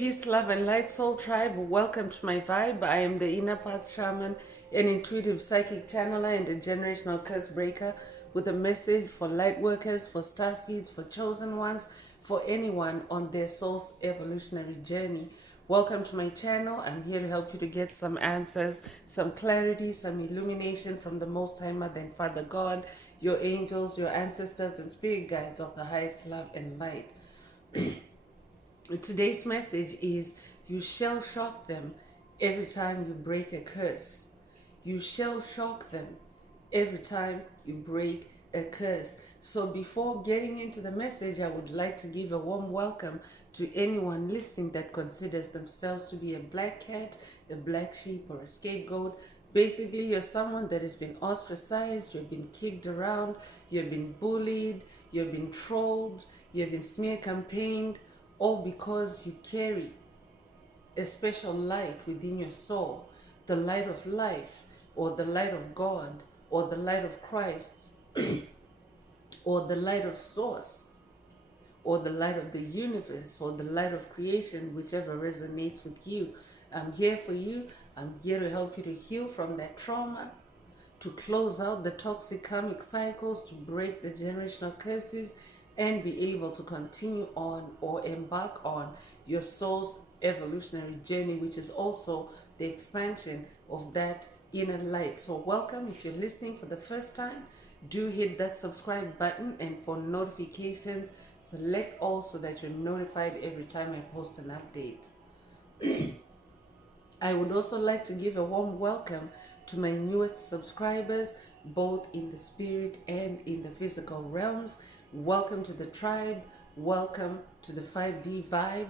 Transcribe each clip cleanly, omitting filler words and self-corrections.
Peace, love, and light, soul tribe. Welcome to my vibe. I am the inner path shaman, an intuitive psychic channeler, and a generational curse breaker with a message for light workers, for star seeds, for chosen ones, for anyone on their soul's evolutionary journey. Welcome to my channel. I'm here to help you to get some answers, some clarity, some illumination from the Most High Mother and Father God, your angels, your ancestors, and spirit guides of the highest love and light. Today's message is you shall shock them every time you break a curse. You shall shock them every time you break a curse. So before getting into the message, I would like to give a warm welcome to anyone listening that considers themselves to be a black cat, a black sheep, or a scapegoat. Basically, you're someone that has been ostracized, you've been kicked around, you've been bullied, you've been trolled, you've been smear campaigned, all because you carry a special light within your soul, the light of life, or the light of God, or the light of Christ, or the light of Source, or the light of the universe, or the light of creation, whichever resonates with you. I'm here for you. I'm here to help you to heal from that trauma, to close out the toxic karmic cycles, to break the generational curses, and be able to continue on or embark on your soul's evolutionary journey, which is also the expansion of that inner light. So welcome. If you're listening for the first time, do hit that subscribe button, and for notifications, select all so that you're notified every time I post an update. I would also like to give a warm welcome to my newest subscribers, both in the spirit and in the physical realms. Welcome to the tribe. Welcome to the 5D vibe.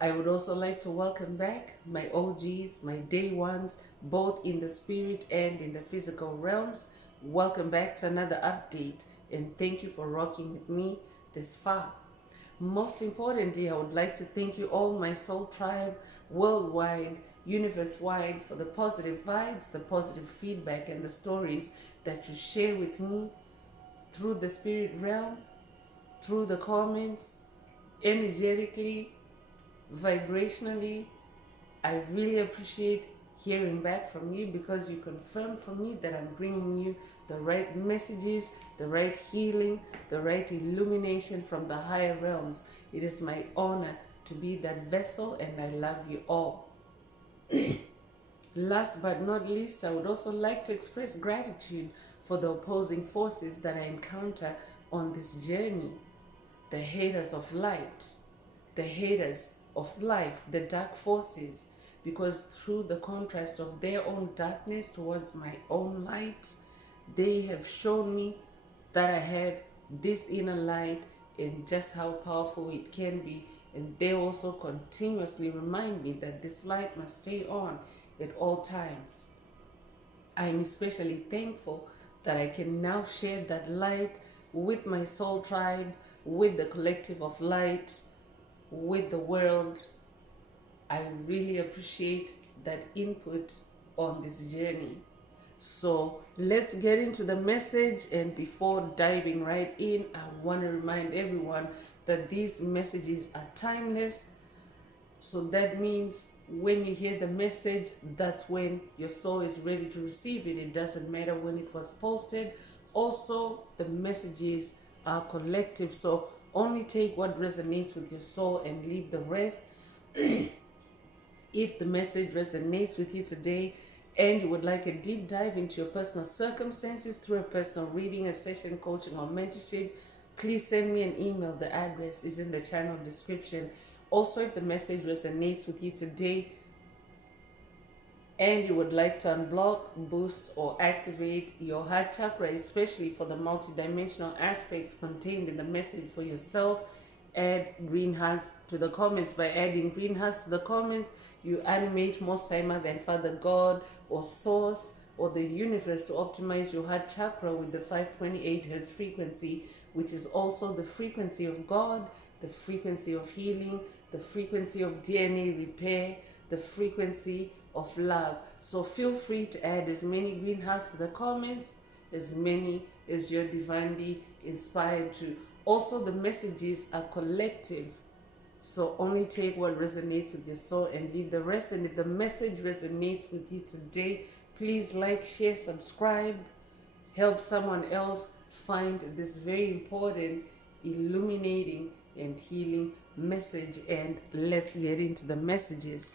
I would also like to welcome back my OGs, my day ones, both in the spirit and in the physical realms. Welcome back to another update, and thank you for rocking with me this far. Most importantly, I would like to thank you all, my soul tribe, worldwide, universe-wide, for the positive vibes, the positive feedback, and the stories that you share with me through the spirit realm, through the comments, energetically, vibrationally. I really appreciate hearing back from you, because you confirm for me that I'm bringing you the right messages, the right healing, the right illumination from the higher realms. It is my honor to be that vessel, and I love you all. Last but not least, I would also like to express gratitude for the opposing forces that I encounter on this journey. The haters of light, the haters of life, the dark forces, because through the contrast of their own darkness towards my own light, they have shown me that I have this inner light and just how powerful it can be. And they also continuously remind me that this light must stay on at all times. I am especially thankful that I can now share that light with my soul tribe, with the collective of light, with the world. I really appreciate that input on this journey. So let's get into the message, and before diving right in, I want to remind everyone that these messages are timeless. So that means when you hear the message, that's when your soul is ready to receive it. It doesn't matter when it was posted. Also, the messages are collective, so only take what resonates with your soul and leave the rest. If the message resonates with you today and you would like a deep dive into your personal circumstances through a personal reading, a session, coaching, or mentorship, please send me an email. The address is in the channel description. Also, if the message resonates with you today and you would like to unblock, boost, or activate your heart chakra, especially for the multidimensional aspects contained in the message for yourself, add green hearts to the comments. By adding green hearts to the comments, you animate Most High Mother and Father God, or Source, or the universe to optimize your heart chakra with the 528 Hz frequency, which is also the frequency of God, the frequency of healing, the frequency of DNA repair, the frequency of love. So feel free to add as many green hearts to the comments, as many as you're divinely inspired to. Also, the messages are collective. So only take what resonates with your soul and leave the rest. And if the message resonates with you today, please like, share, subscribe. Help someone else find this very important, illuminating, and healing message. And let's get into the messages.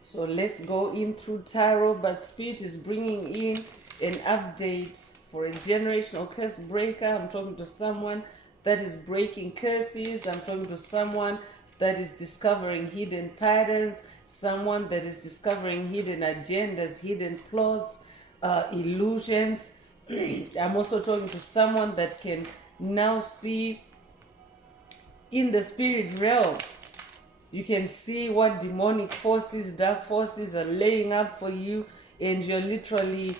So let's go in through tarot, but Spirit is bringing in an update for a generational curse breaker. I'm talking to someone that is breaking curses. I'm talking to someone that is discovering hidden patterns, someone that is discovering hidden agendas, hidden plots, illusions. I'm also talking to someone that can now see in the spirit realm. You can see what demonic forces, dark forces are laying up for you, and you're literally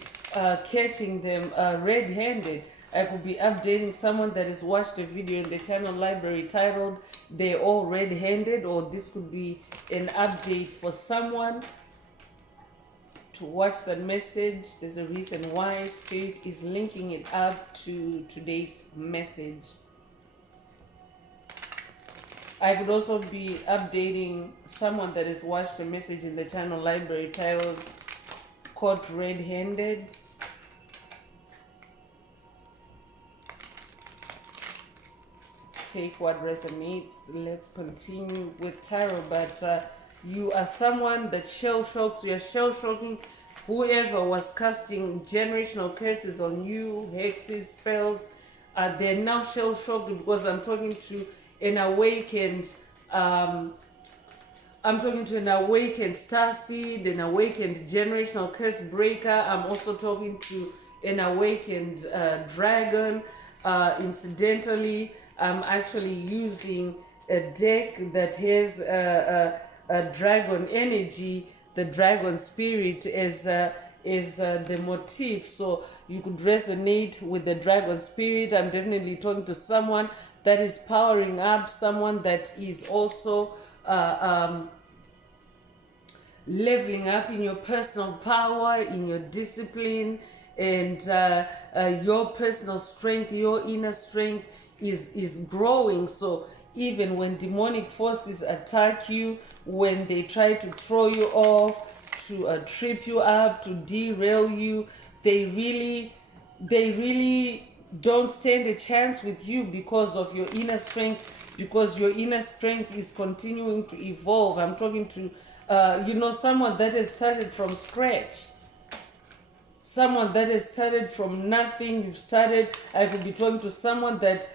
catching them red-handed. I could be updating someone that has watched a video in the channel library titled "They're All Red-Handed," or this could be an update for someone to watch that message. There's a reason why Spirit is linking it up to today's message. I could also be updating someone that has watched a message in the channel library titled "Caught Red-Handed." Take what resonates. Let's continue with tarot. But you are someone that shell shocks. You are shell shocking whoever was casting generational curses on you, hexes, spells. They're now shell shocked because I'm talking to an awakened. I'm talking to an awakened starseed, an awakened generational curse breaker. I'm also talking to an awakened dragon. Incidentally, I'm actually using a deck that has a dragon energy, the dragon spirit as the motif. So you could resonate with the dragon spirit. I'm definitely talking to someone that is powering up, someone that is also leveling up in your personal power, in your discipline, and your personal strength, your inner strength is growing. So even when demonic forces attack you, when they try to throw you off, to trip you up, to derail you, they really don't stand a chance with you because of your inner strength, because your inner strength is continuing to evolve. I'm talking to someone that has started from scratch, someone that has started from nothing. You've started. I could be talking to someone that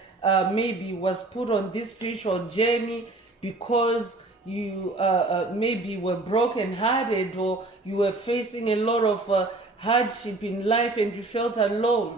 maybe was put on this spiritual journey because you maybe were broken-hearted, or you were facing a lot of hardship in life, and you felt alone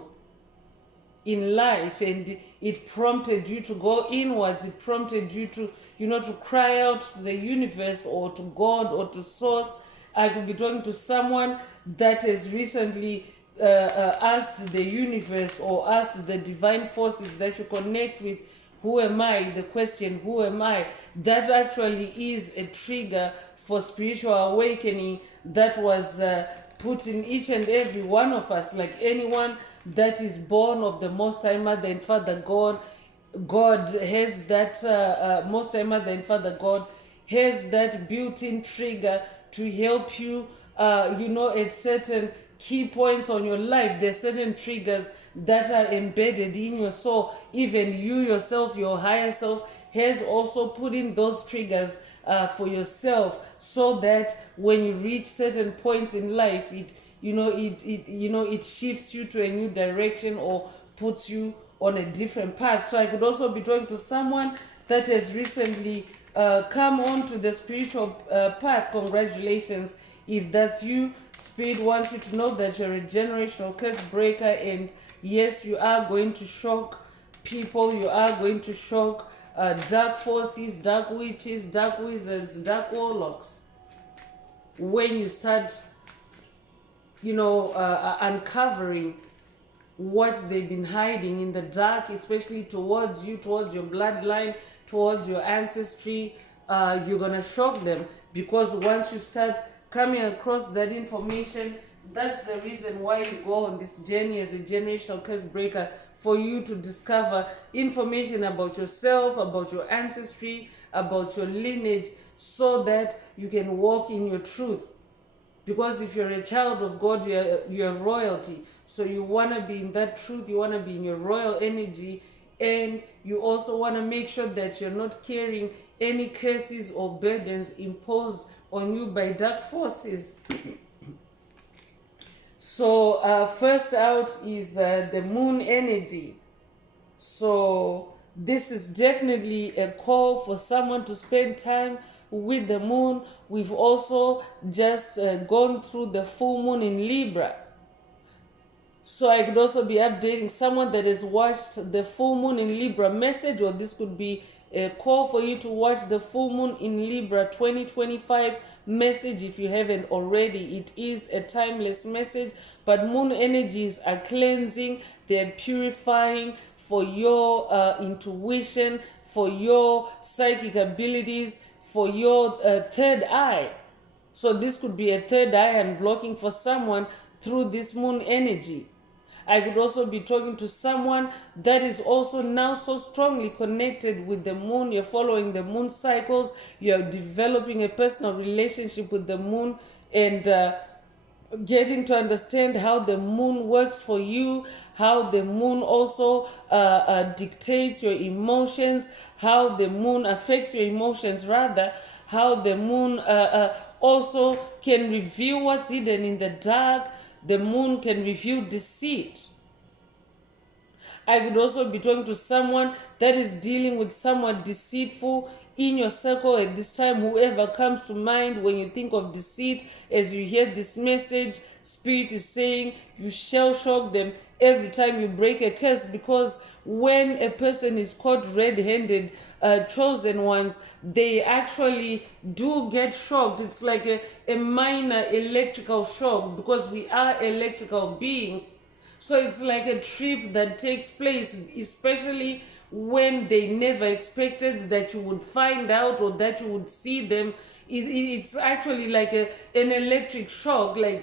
in life, and it prompted you to go inwards. It prompted you to to cry out to the universe, or to God, or to source. I could be talking to someone that has recently asked the universe, or asked the divine forces that you connect with, who am I? The question, who am I? That actually is a trigger for spiritual awakening that was put in each and every one of us. Like anyone that is born of the Most High Mother and Father God, God has that, Most High Mother and Father God has that built-in trigger to help you, at certain key points on your life. There's certain triggers that are embedded in your soul. Even you yourself, your higher self, has also put in those triggers for yourself, so that when you reach certain points in life, it shifts you to a new direction, or puts you on a different path. So I could also be talking to someone that has recently come on to the spiritual path. Congratulations. If that's you, Spirit wants you to know that you're a generational curse breaker, and yes, you are going to shock people. You are going to shock dark forces, dark witches, dark wizards, dark warlocks. When you start, uncovering what they've been hiding in the dark, especially towards you, towards your bloodline, towards your ancestry, you're gonna shock them, because once you start coming across that information. That's the reason why you go on this journey as a generational curse breaker, for you to discover information about yourself, about your ancestry, about your lineage, so that you can walk in your truth. Because if you're a child of God, you're royalty. So you want to be in that truth, you want to be in your royal energy, and you also want to make sure that you're not carrying any curses or burdens imposed on you by dark forces. So first out is the moon energy. So this is definitely a call for someone to spend time with the moon. We've also just gone through the full moon in Libra. So I could also be updating someone that has watched the full moon in Libra message, or this could be a call for you to watch the full moon in Libra 2025 message if you haven't already. It is a timeless message, but moon energies are cleansing, they're purifying for your intuition, for your psychic abilities, for your third eye. So this could be a third eye unblocking for someone through this moon energy. I could also be talking to someone that is also now so strongly connected with the moon. You're following the moon cycles. You're developing a personal relationship with the moon, and getting to understand how the moon works for you, how the moon also dictates your emotions, how the moon affects your emotions, rather, how the moon also can reveal what's hidden in the dark. The moon can reveal deceit. I could also be talking to someone that is dealing with someone deceitful in your circle at this time. Whoever comes to mind when you think of deceit, as you hear this message, Spirit is saying you shall shock them every time you break a curse, because when a person is caught red-handed, chosen ones, they actually do get shocked. It's like a minor electrical shock, because we are electrical beings. So it's like a trip that takes place, especially when they never expected that you would find out or that you would see them. It's actually like an electric shock, and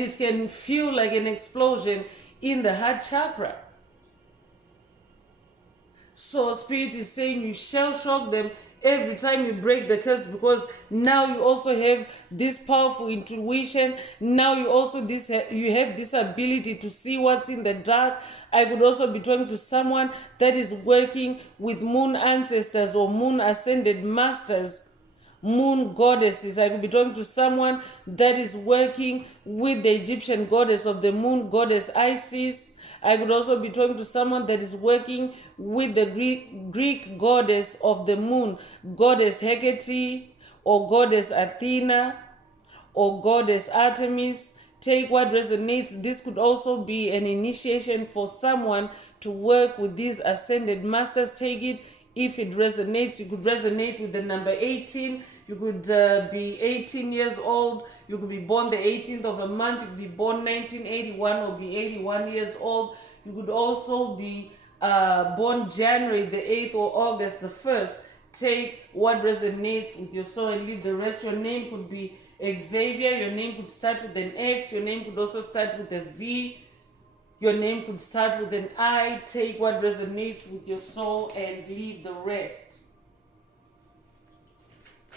it can feel like an explosion in the heart chakra. So Spirit is saying you shall shock them every time you break the curse, because now you also have this powerful intuition. Now you have this ability to see what's in the dark. I could also be talking to someone that is working with moon ancestors or moon ascended masters, moon goddesses. I could be talking to someone that is working with the Egyptian goddess of the moon, goddess Isis. I could also be talking to someone that is working with the Greek goddess of the moon, goddess Hecate, or goddess Athena, or goddess Artemis. Take what resonates. This could also be an initiation for someone to work with these ascended masters. Take it if it resonates. You could resonate with the number 18. You could be 18 years old. You could be born the 18th of a month. You could be born 1981 or be 81 years old. You could also be born January the 8th or August the 1st. Take what resonates with your soul and leave the rest. Your name could be Xavier. Your name could start with an X. Your name could also start with a V. Your name could start with an I. Take what resonates with your soul and leave the rest.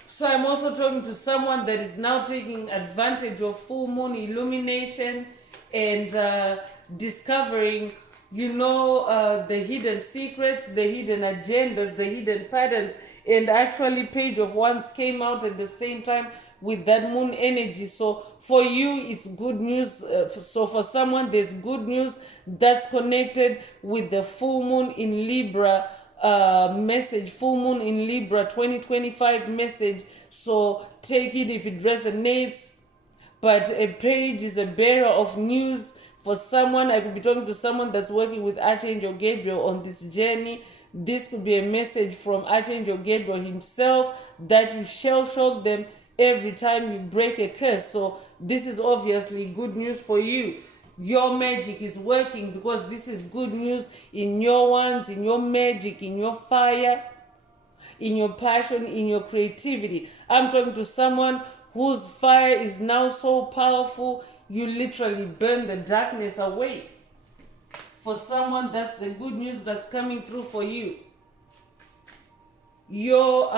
So I'm also talking to someone that is now taking advantage of full moon illumination and discovering, the hidden secrets, the hidden agendas, the hidden patterns. And actually Page of Wands came out at the same time with that moon energy. So for you, it's good news. So for someone, there's good news that's connected with the full moon in Libra message, full moon in Libra 2025 message. So take it if it resonates. But a page is a bearer of news for someone. I could be talking to someone that's working with Archangel Gabriel on this journey. This could be a message from Archangel Gabriel himself, that you shall shock them every time you break a curse. So this is obviously good news for you. Your magic is working, because this is good news in your wands, in your magic, in your fire, in your passion, in your creativity. I'm talking to someone whose fire is now so powerful, you literally burn the darkness away. For someone, that's the good news that's coming through for you. Your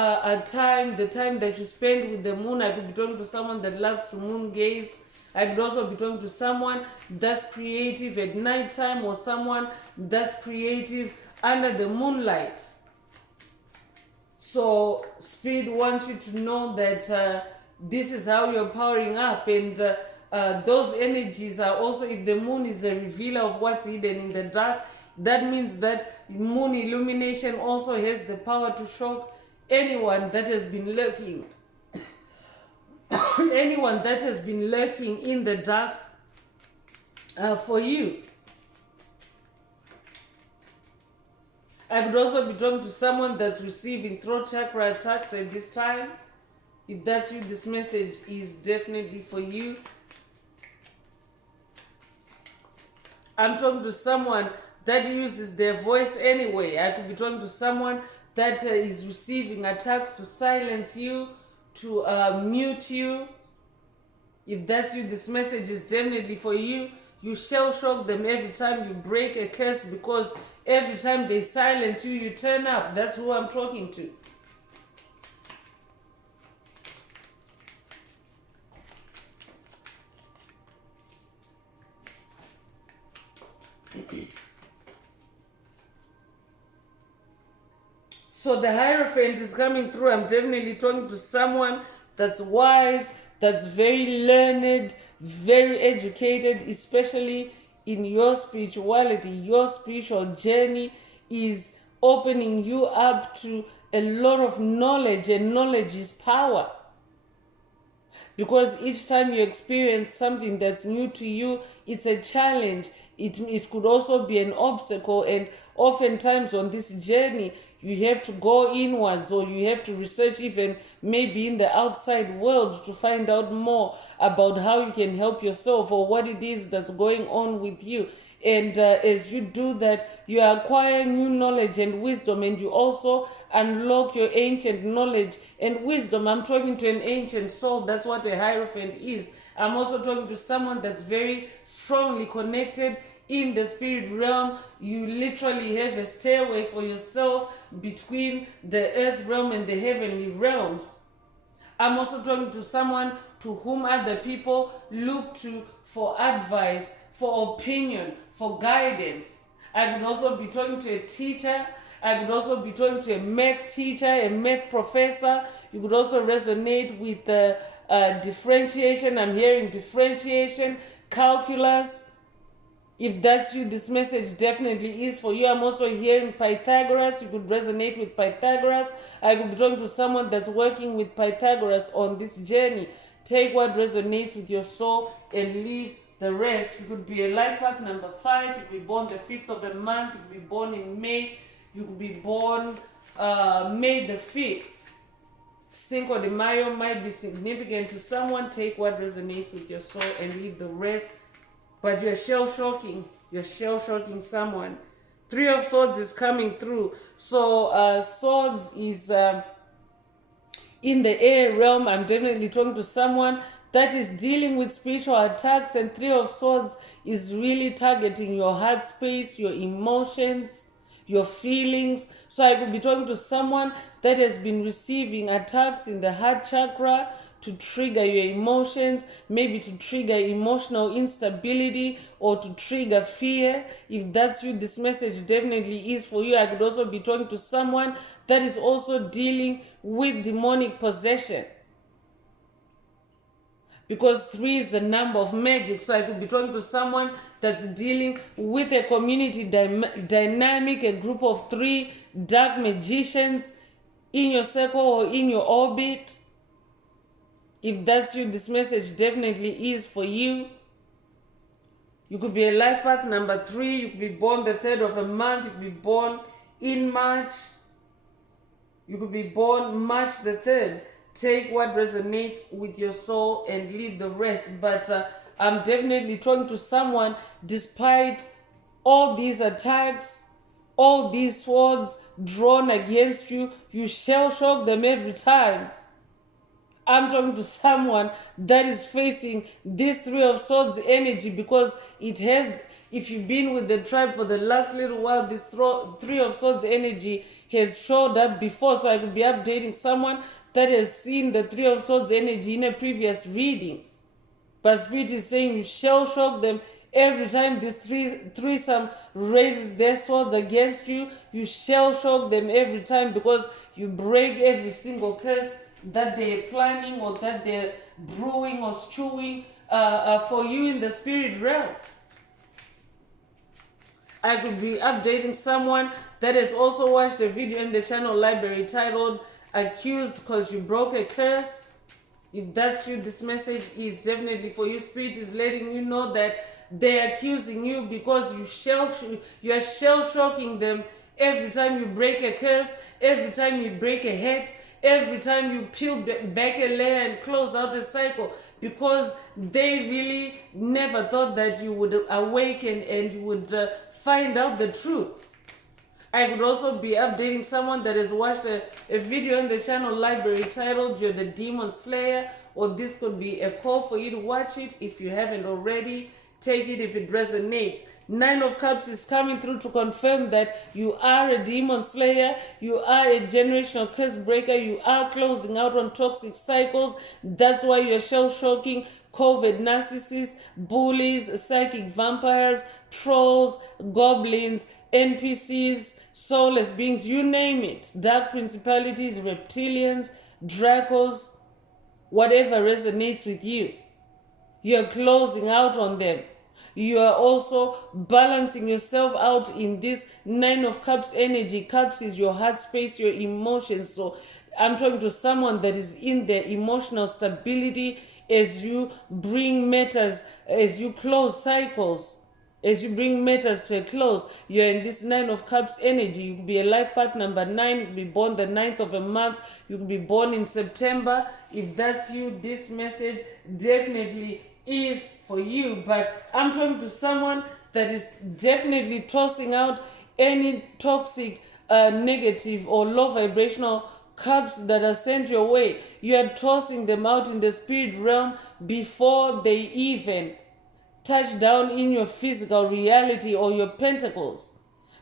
time, the time that you spend with the moon, I could be talking to someone that loves to moon gaze. I could also be talking to someone that's creative at night time, or someone that's creative under the moonlight. So Spirit wants you to know that this is how you're powering up, and those energies are also, if the moon is a revealer of what's hidden in the dark, that means that moon illumination also has the power to shock anyone that has been lurking. Anyone that has been lurking in the dark for you. I could also be talking to someone that's receiving throat chakra attacks at this time. If that's you, this message is definitely for you. I'm talking to someone that uses their voice anyway. I could be talking to someone that is receiving attacks to silence you, to mute you. If that's you, this message is definitely for you. You shall shock them every time you break a curse, because every time they silence you, you turn up. That's who I'm talking to. So the Hierophant is coming through. I'm definitely talking to someone that's wise, that's very learned, very educated, especially in your spirituality. Your spiritual journey is opening you up to a lot of knowledge, and knowledge is power. Because each time you experience something that's new to you, it's a challenge. It could also be an obstacle, and oftentimes on this journey, you have to go inwards, or you have to research even maybe in the outside world to find out more about how you can help yourself, or what it is that's going on with you. And as you do that, you acquire new knowledge and wisdom, and you also unlock your ancient knowledge and wisdom. I'm talking to an ancient soul. That's what a Hierophant is. I'm also talking to someone that's very strongly connected in the spirit realm. You literally have a stairway for yourself between the earth realm and the heavenly realms. I'm also talking to someone to whom other people look to for advice, for opinion, for guidance. I could also be talking to a teacher. I could also be talking to a math teacher, a math professor. You could also resonate with differentiation. I'm hearing differentiation, calculus. If that's you, this message definitely is for you. I'm also hearing Pythagoras. You could resonate with Pythagoras. I could be talking to someone that's working with Pythagoras on this journey. Take what resonates with your soul and leave the rest. You could be a life path number 5. You could be born the 5th of a month. You could be born in May. You could be born May the 5th. Cinco de Mayo might be significant to someone. Take what resonates with your soul and leave the rest. But you're shell-shocking. You're shell-shocking someone. 3 of Swords is coming through. So Swords is in the air realm. I'm definitely talking to someone that is dealing with spiritual attacks. And 3 of Swords is really targeting your heart space, your emotions, your feelings. So I could be talking to someone that has been receiving attacks in the heart chakra to trigger your emotions, maybe to trigger emotional instability, or to trigger fear. If that's you, this message definitely is for you. I could also be talking to someone that is also dealing with demonic possession, because 3 is the number of magic. So I could be talking to someone that's dealing with a community dynamic, a group of 3 dark magicians in your circle or in your orbit. If that's you, this message definitely is for you. You could be a life path number 3. You could be born the 3rd of a month. You could be born in March. You could be born March the 3rd. Take what resonates with your soul and leave the rest. But I'm definitely talking to someone, despite all these attacks, all these swords drawn against you, you shall shock them every time. I'm talking to someone that is facing this Three of Swords energy, because it has, if you've been with the tribe for the last little while, this Three of Swords energy has showed up before. So I could be updating someone that has seen the Three of Swords energy in a previous reading. But Spirit is saying you shall shock them every time this threesome raises their swords against you. You shall shock them every time, because you break every single curse that they're planning or that they're brewing or stewing for you in the spirit realm. I could be updating someone that has also watched a video in the channel library titled Accused Because You Broke a Curse. If that's you, this message is definitely for you. Spirit is letting you know that they're accusing you because you are shell shocking them every time you break a curse, every time you break a hex, every time you peel back a layer and close out a cycle, because they really never thought that you would awaken and you would find out the truth. I could also be updating someone that has watched a video in the channel library titled You're the Demon Slayer, or this could be a call for you to watch it if you haven't already. Take it if it resonates. Nine of Cups is coming through to confirm that you are a demon slayer, you are a generational curse breaker, you are closing out on toxic cycles. That's why you're shell-shocking COVID narcissists, bullies, psychic vampires, trolls, goblins, NPCs, soulless beings, you name it. Dark principalities, reptilians, Dracos, whatever resonates with you. You're closing out on them. You are also balancing yourself out in this Nine of Cups energy. Cups is your heart space, your emotions. So I'm talking to someone that is in their emotional stability as you bring matters, as you close cycles. As you bring matters to a close, you're in this Nine of Cups energy. You could be a life path number 9. You could be born the 9th of a month. You could be born in September. If that's you, this message definitely is for you. But I'm talking to someone that is definitely tossing out any toxic, negative or low vibrational cups that are sent your way. You are tossing them out in the spirit realm before they even touch down in your physical reality or your pentacles,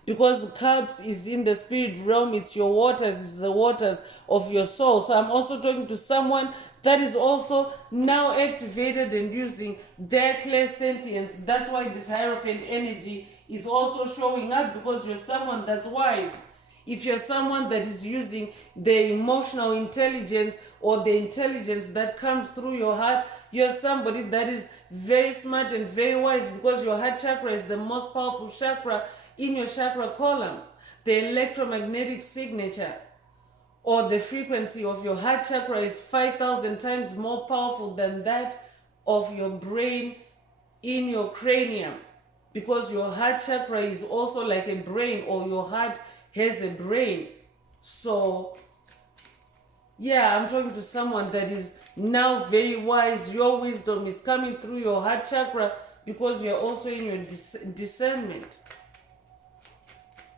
because cups is in the spirit realm. It's your waters, it's the waters of your soul. So I'm also talking to someone that is also now activated and using their clairsentience. That's why this Hierophant energy is also showing up, because you're someone that's wise. If you're someone that is using the emotional intelligence or the intelligence that comes through your heart, you're somebody that is very smart and very wise, because your heart chakra is the most powerful chakra in your chakra column. The electromagnetic signature or the frequency of your heart chakra is 5,000 times more powerful than that of your brain in your cranium, because your heart chakra is also like a brain, or your heart has a brain. So yeah, I'm talking to someone that is now very wise. Your wisdom is coming through your heart chakra, because you're also in your discernment.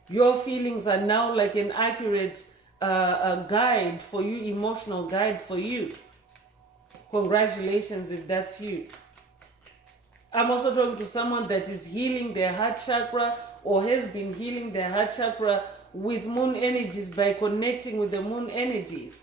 Your feelings are now like an accurate guide for you, emotional guide for you. Congratulations if that's you. I'm also talking to someone that is healing their heart chakra, or has been healing their heart chakra with moon energies by connecting with the moon energies.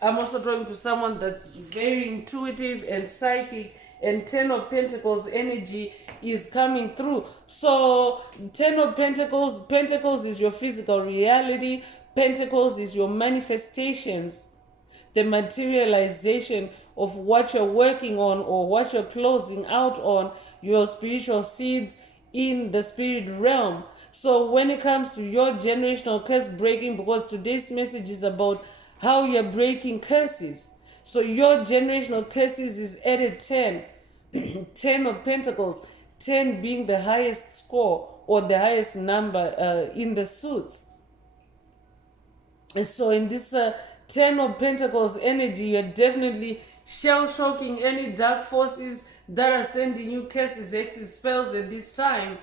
I'm also talking to someone that's very intuitive and psychic, and 10 of Pentacles energy is coming through. So 10 of Pentacles, Pentacles is your physical reality. Pentacles is your manifestations, the materialization of what you're working on or what you're closing out on, your spiritual seeds in the spirit realm. So when it comes to your generational curse breaking, because today's message is about how you're breaking curses. So your generational curses is at a 10. 10 of Pentacles, 10 being the highest score or the highest number in the suits. And so in this 10 of Pentacles energy, you're definitely shell-shocking any dark forces that are sending you curses, hexes, spells at this time,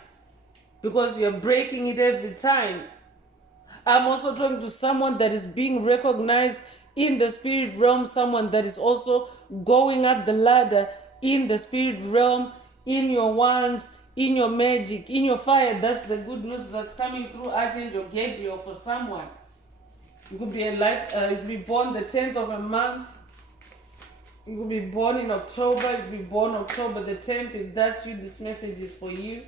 because you're breaking it every time. I'm also talking to someone that is being recognized in the spirit realm, someone that is also going up the ladder in the spirit realm, in your wands, in your magic, in your fire. That's the good news that's coming through Archangel Gabriel for someone. You could be you could be born the 10th of a month. You could be born in October. You could be born October the 10th. If that's you, this message is for you.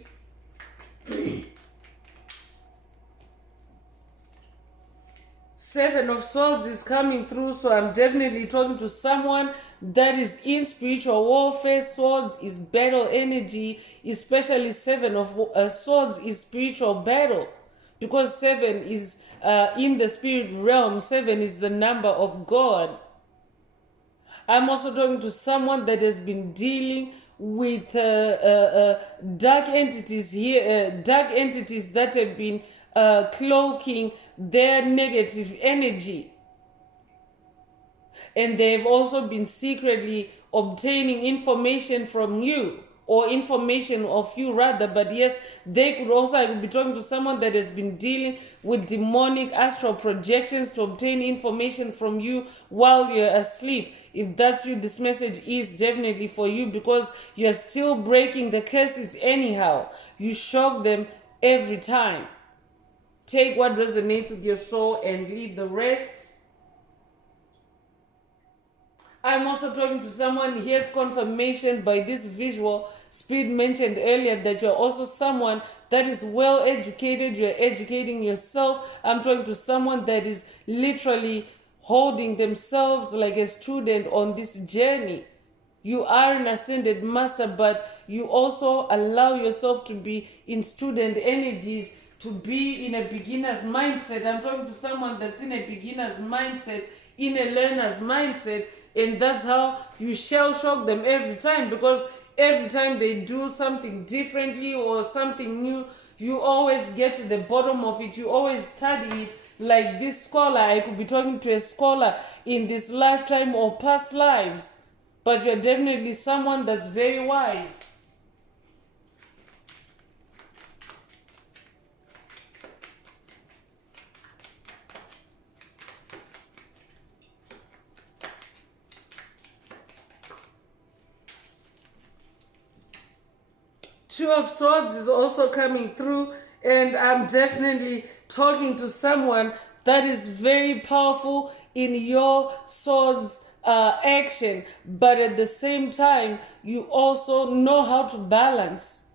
Seven of Swords is coming through, so I'm definitely talking to someone that is in spiritual warfare. Swords is battle energy, especially Seven of Swords is spiritual battle, because seven is in the spirit realm. Seven is the number of God. I'm also talking to someone that has been dealing with dark entities here, dark entities that have been cloaking their negative energy. And they've also been secretly obtaining information from you, or information of you rather. But yes, they could also, I could be talking to someone that has been dealing with demonic astral projections to obtain information from you while you're asleep. If that's you, this message is definitely for you, because you're still breaking the curses anyhow. You shock them every time. Take what resonates with your soul and leave the rest. I'm also talking to someone, here's confirmation by this visual. Spirit mentioned earlier that you're also someone that is well educated. You're educating yourself. I'm talking to someone that is literally holding themselves like a student on this journey. You are an ascended master, but you also allow yourself to be in student energies, to be in a beginner's mindset. I'm talking to someone that's in a beginner's mindset, in a learner's mindset, and that's how you shell shock them every time, because every time they do something differently or something new, you always get to the bottom of it. You always study it. Like this scholar, I could be talking to a scholar in this lifetime or past lives, but you're definitely someone that's very wise. Two of Swords is also coming through, and I'm definitely talking to someone that is very powerful in your swords action, but at the same time, you also know how to balance.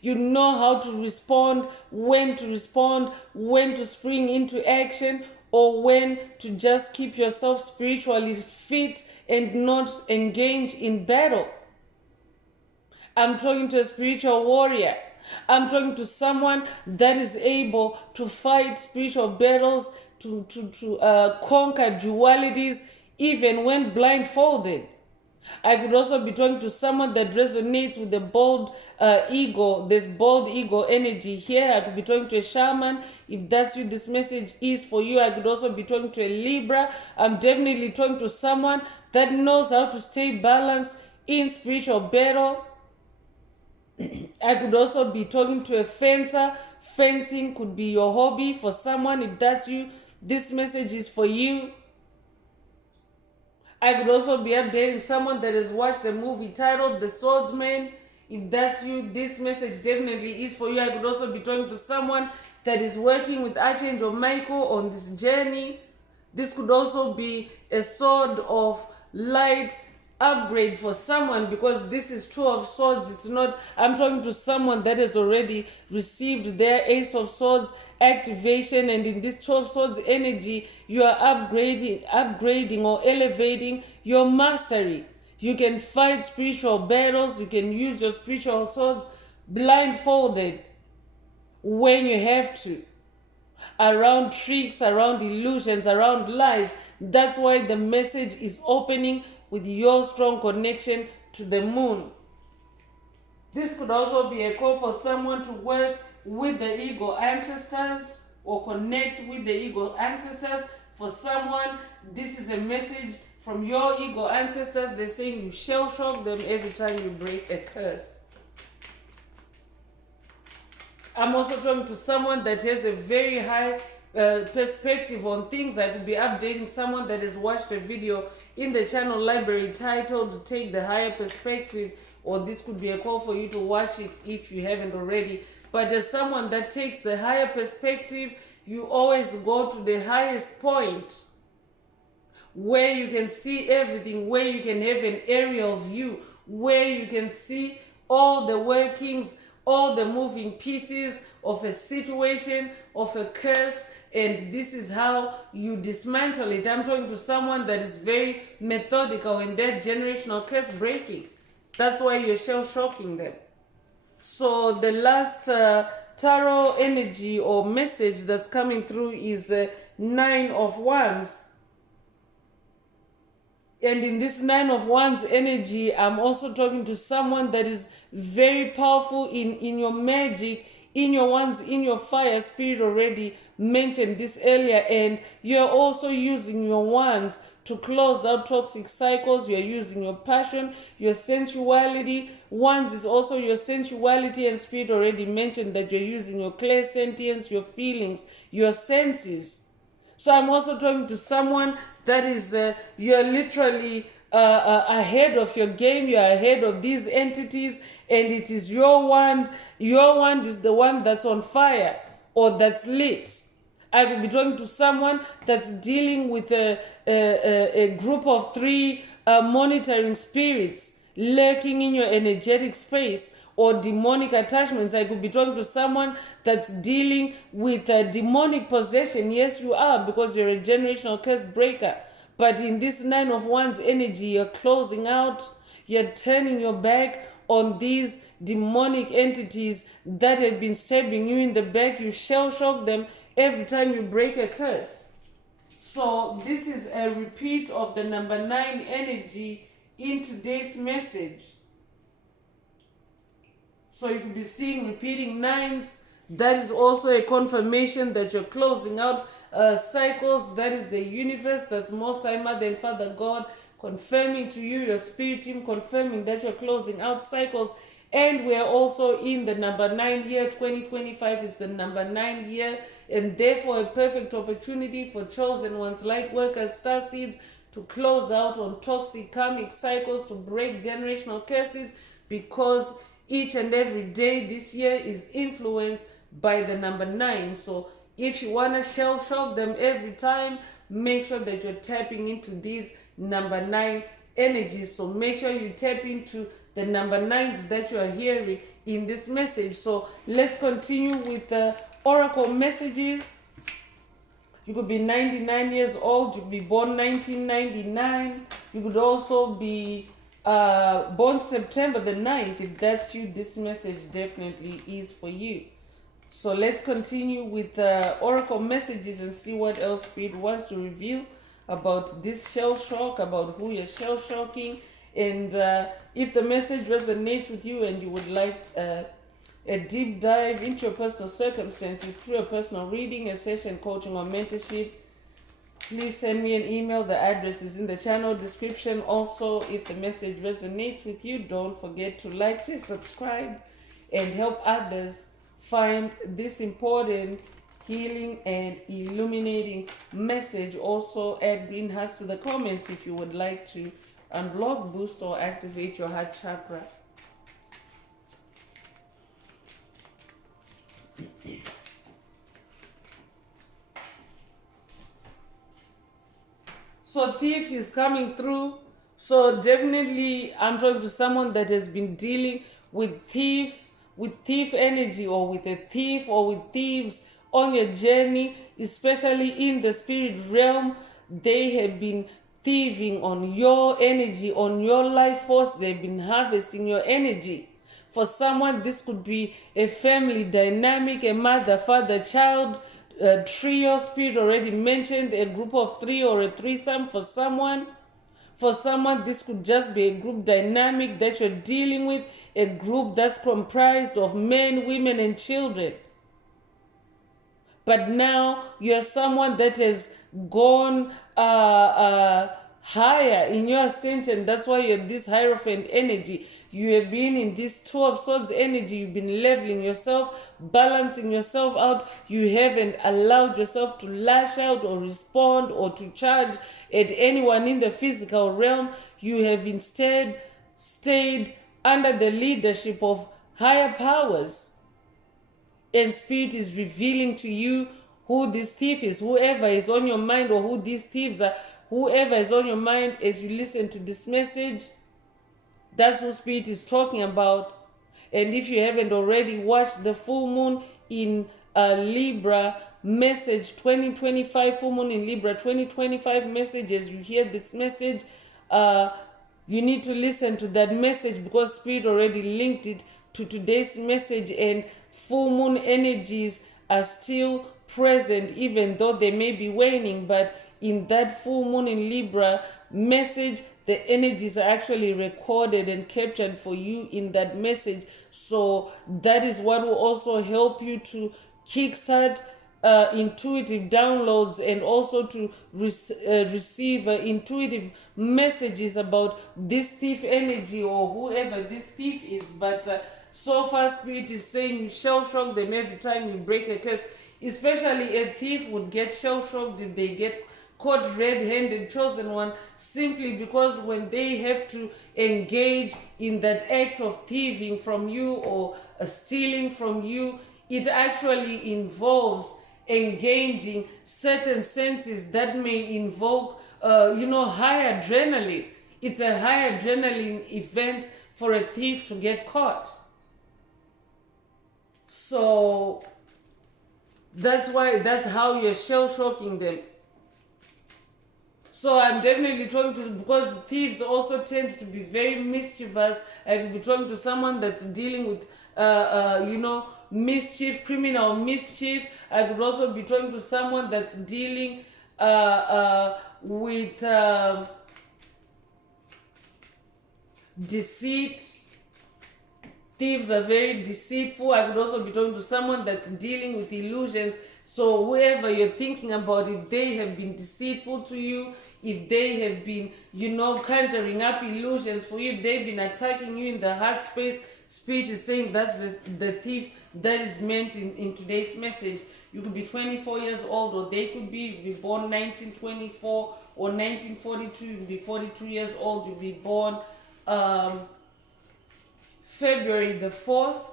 You know how to respond, when to spring into action, or when to just keep yourself spiritually fit and not engage in battle. I'm talking to a spiritual warrior. I'm talking to someone that is able to fight spiritual battles, to conquer dualities, even when blindfolded. I could also be talking to someone that resonates with the bold ego. There's bold ego energy here. I could be talking to a shaman. If that's you, this message is for you. I could also be talking to a Libra. I'm definitely talking to someone that knows how to stay balanced in spiritual battle. I could also be talking to a fencer. Fencing could be your hobby for someone. If that's you, this message is for you. I could also be updating someone that has watched a movie titled The Swordsman. If that's you, this message definitely is for you. I could also be talking to someone that is working with Archangel Michael on this journey. This could also be a sword of light upgrade for someone, because this is Two of Swords. It's not, I'm talking to someone that has already received their Ace of Swords activation, and in this 12 Swords energy, you are upgrading or elevating your mastery. You can fight spiritual battles. You can use your spiritual swords blindfolded when you have to, around tricks, around illusions, around lies. That's why the message is opening with your strong connection to the moon. This could also be a call for someone to work with the ego ancestors or connect with the ego ancestors. For someone, this is a message from your ego ancestors. They're saying you shall shock them every time you break a curse. I'm also talking to someone that has a very high perspective on things. I could be updating someone that has watched a video in the channel library titled Take the Higher Perspective, or this could be a call for you to watch it if you haven't already. But as someone that takes the higher perspective, you always go to the highest point where you can see everything, where you can have an aerial view, where you can see all the workings, all the moving pieces of a situation, of a curse, and this is how you dismantle it. I'm talking to someone that is very methodical in their generational curse breaking. That's why you're shell-shocking them. So the last tarot energy or message that's coming through is 9 of Wands. And in this 9 of Wands energy, I'm also talking to someone that is very powerful in your magic, in your wands, in your fire. Spirit already mentioned this earlier. And you're also using your wands to close out toxic cycles. You're using your passion, your sensuality. Wands is also your sensuality, and Spirit already mentioned that you're using your clairsentience, your feelings, your senses. So I'm also talking to someone that is, you're literally ahead of your game, you're ahead of these entities, and it is your wand. Your wand is the one that's on fire or that's lit. I will be talking to someone that's dealing with a group of 3 monitoring spirits lurking in your energetic space, or demonic attachments. I could be talking to someone that's dealing with demonic possession. Yes, you are, because you're a generational curse breaker. But in this 9 of Wands energy, you're closing out, you're turning your back on these demonic entities that have been stabbing you in the back. You shell shock them every time you break a curse. So this is a repeat of the number 9 energy in today's message. So you could be seeing repeating 9s. That is also a confirmation that you're closing out cycles. That is the universe. That's Most High Mother and Father God confirming to you, your spirit team confirming that you're closing out cycles. And we're also in the number 9 year. 2025 is the number 9 year, and therefore a perfect opportunity for chosen ones, light workers, star seeds, to close out on toxic karmic cycles, to break generational curses, because each and every day this year is influenced by the number 9. So if you want to shell shock them every time, make sure that you're tapping into these number 9 energies. So make sure you tap into the number 9s that you are hearing in this message. So let's continue with the oracle messages. You could be 99 years old. You could be born 1999. You could also be born September the 9th. If that's you, this message definitely is for you. So let's continue with the oracle messages and see what else Spirit wants to reveal about this shell shock, about who you're shell shocking. And if the message resonates with you and you would like a deep dive into your personal circumstances through a personal reading, a session, coaching, or mentorship, please send me an email. The address is in the channel description. Also, if the message resonates with you, don't forget to like, share, subscribe, and help others find this important healing and illuminating message. Also, add green hearts to the comments if you would like to unblock, boost, or activate your heart chakra. So thief is coming through. So definitely I'm talking to someone that has been dealing with thief energy, or with a thief, or with thieves on your journey, especially in the spirit realm. They have been thieving on your energy, on your life force. They've been harvesting your energy. For someone, this could be a family dynamic, a mother, father, child, trio. Spirit already mentioned a group of 3 or a threesome. For someone, this could just be a group dynamic that you're dealing with, a group that's comprised of men, women, and children. But now you're someone that has gone higher in your ascension. That's why you're this Hierophant energy. You have been in this Two of Swords energy. You've been leveling yourself, balancing yourself out. You haven't allowed yourself to lash out or respond or to charge at anyone in the physical realm. You have instead stayed under the leadership of higher powers. And Spirit is revealing to you who this thief is, whoever is on your mind, or who these thieves are, whoever is on your mind as you listen to this message. That's what Spirit is talking about. And if you haven't already watched the full moon in Libra message 2025, full moon in Libra 2025 message, as you hear this message, you need to listen to that message, because Spirit already linked it to today's message, and full moon energies are still present, even though they may be waning. But in that full moon in Libra message, the energies are actually recorded and captured for you in that message. So that is what will also help you to kickstart intuitive downloads, and also to receive intuitive messages about this thief energy, or whoever this thief is. But so far, Spirit is saying you shell shock them every time you break a curse. Especially a thief would get shell shocked if they get caught red-handed, chosen one, simply because when they have to engage in that act of thieving from you, or stealing from you, it actually involves engaging certain senses that may invoke high adrenaline. It's a high adrenaline event for a thief to get caught. So that's how you're shell shocking them. So I'm definitely trying to, because thieves also tend to be very mischievous. I could be talking to someone that's dealing with mischief, criminal mischief. I could also be talking to someone that's dealing with deceit. Thieves are very deceitful. I could also be talking to someone that's dealing with illusions. So whoever you're thinking about, if they have been deceitful to you, if they have been, conjuring up illusions for you, if they've been attacking you in the heart space, Spirit is saying that's the thief that is meant in today's message. You could be 24 years old, or they could be born 1924 or 1942. You could be 42 years old. You'll be born February the 4th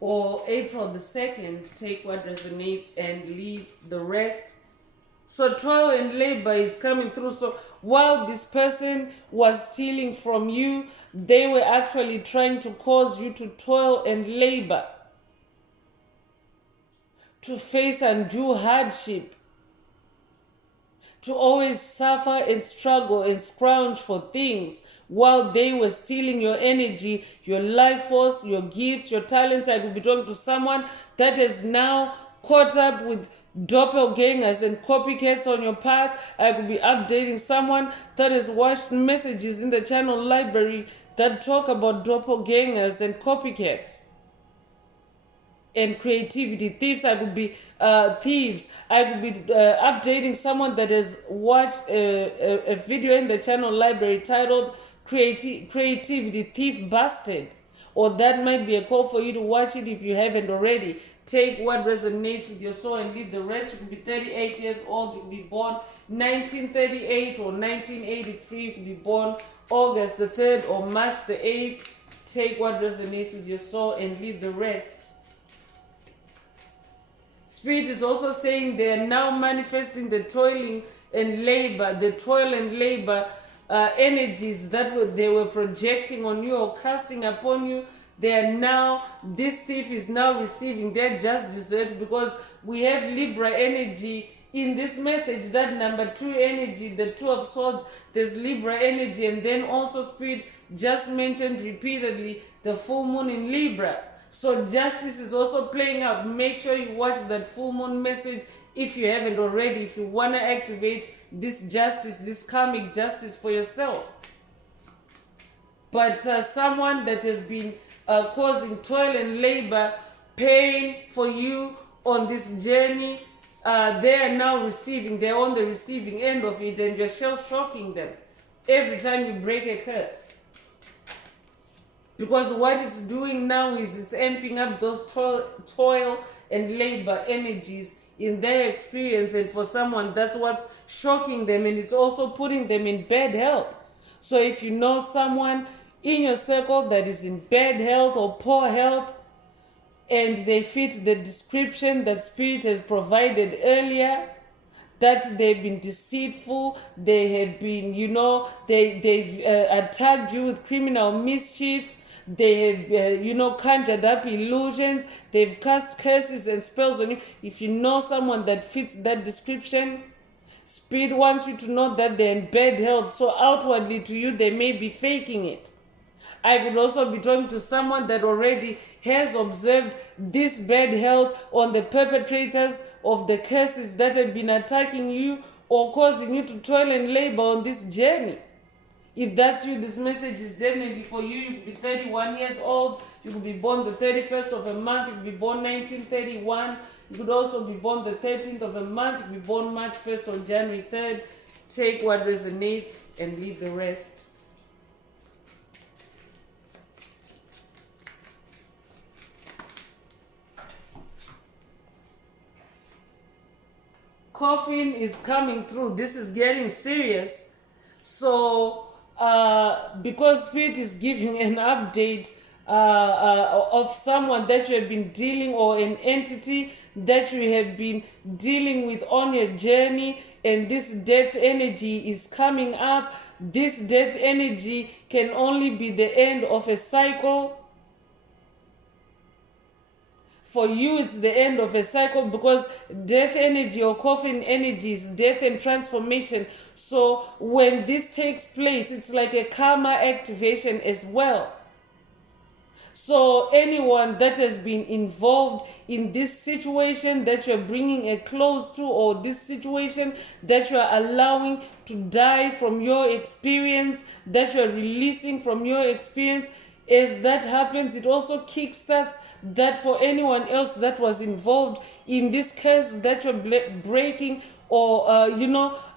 or April the 2nd. Take what resonates and leave the rest. So toil and labor is coming through. So while this person was stealing from you, they were actually trying to cause you to toil and labor, to face undue hardship, to always suffer and struggle and scrounge for things while they were stealing your energy, your life force, your gifts, your talents. I could be talking to someone that is now caught up with doppelgangers and copycats on your path. I could be updating someone that has watched messages in the channel library that talk about doppelgangers and copycats and creativity. Thieves, I could be thieves. I could be updating someone that has watched a video in the channel library titled Creativity Thief Busted. Or that might be a call for you to watch it if you haven't already. Take what resonates with your soul and leave the rest. You could be 38 years old. You could be born 1938 or 1983. You could be born August the 3rd or March the 8th. Take what resonates with your soul and leave the rest. Spirit is also saying they are now manifesting the toil and labor energies that they were projecting on you or casting upon you. This thief is now receiving their just desert, because we have Libra energy in this message, that number 2 energy, the Two of Swords. There's Libra energy, and then also Spirit just mentioned repeatedly the full moon in Libra. So justice is also playing out. Make sure you watch that full moon message if you haven't already, if you want to activate this justice, this karmic justice for yourself. But someone that has been causing toil and labor, pain for you on this journey, they are now receiving, they're on the receiving end of it, and you're shell-shocking them every time you break a curse. Because what it's doing now is it's amping up those toil and labor energies in their experience, and for someone, that's what's shocking them, and it's also putting them in bad health. So if you know someone in your circle that is in bad health or poor health, and they fit the description that Spirit has provided earlier, that they've been deceitful, they had been, they've attacked you with criminal mischief, they have, conjured up illusions, they've cast curses and spells on you. If you know someone that fits that description, Spirit wants you to know that they're in bad health. So outwardly to you, they may be faking it. I could also be talking to someone that already has observed this bad health on the perpetrators of the curses that have been attacking you or causing you to toil and labor on this journey. If that's you, this message is definitely for you. You could be 31 years old. You could be born the 31st of a month. You could be born 1931. You could also be born the 13th of a month. You could be born March 1st or January 3rd. Take what resonates and leave the rest. Coffin is coming through. This is getting serious. So because Spirit is giving an update of someone that you have been dealing, or an entity that you have been dealing with on your journey, and this death energy is coming up. This death energy can only be the end of a cycle. For you, it's the end of a cycle, because death energy or coffin energy is death and transformation. So when this takes place, it's like a karma activation as well. So anyone that has been involved in this situation that you're bringing a close to, or this situation that you're allowing to die from your experience, that you're releasing from your experience, as that happens, it also kickstarts that for anyone else that was involved in this curse that you're breaking or,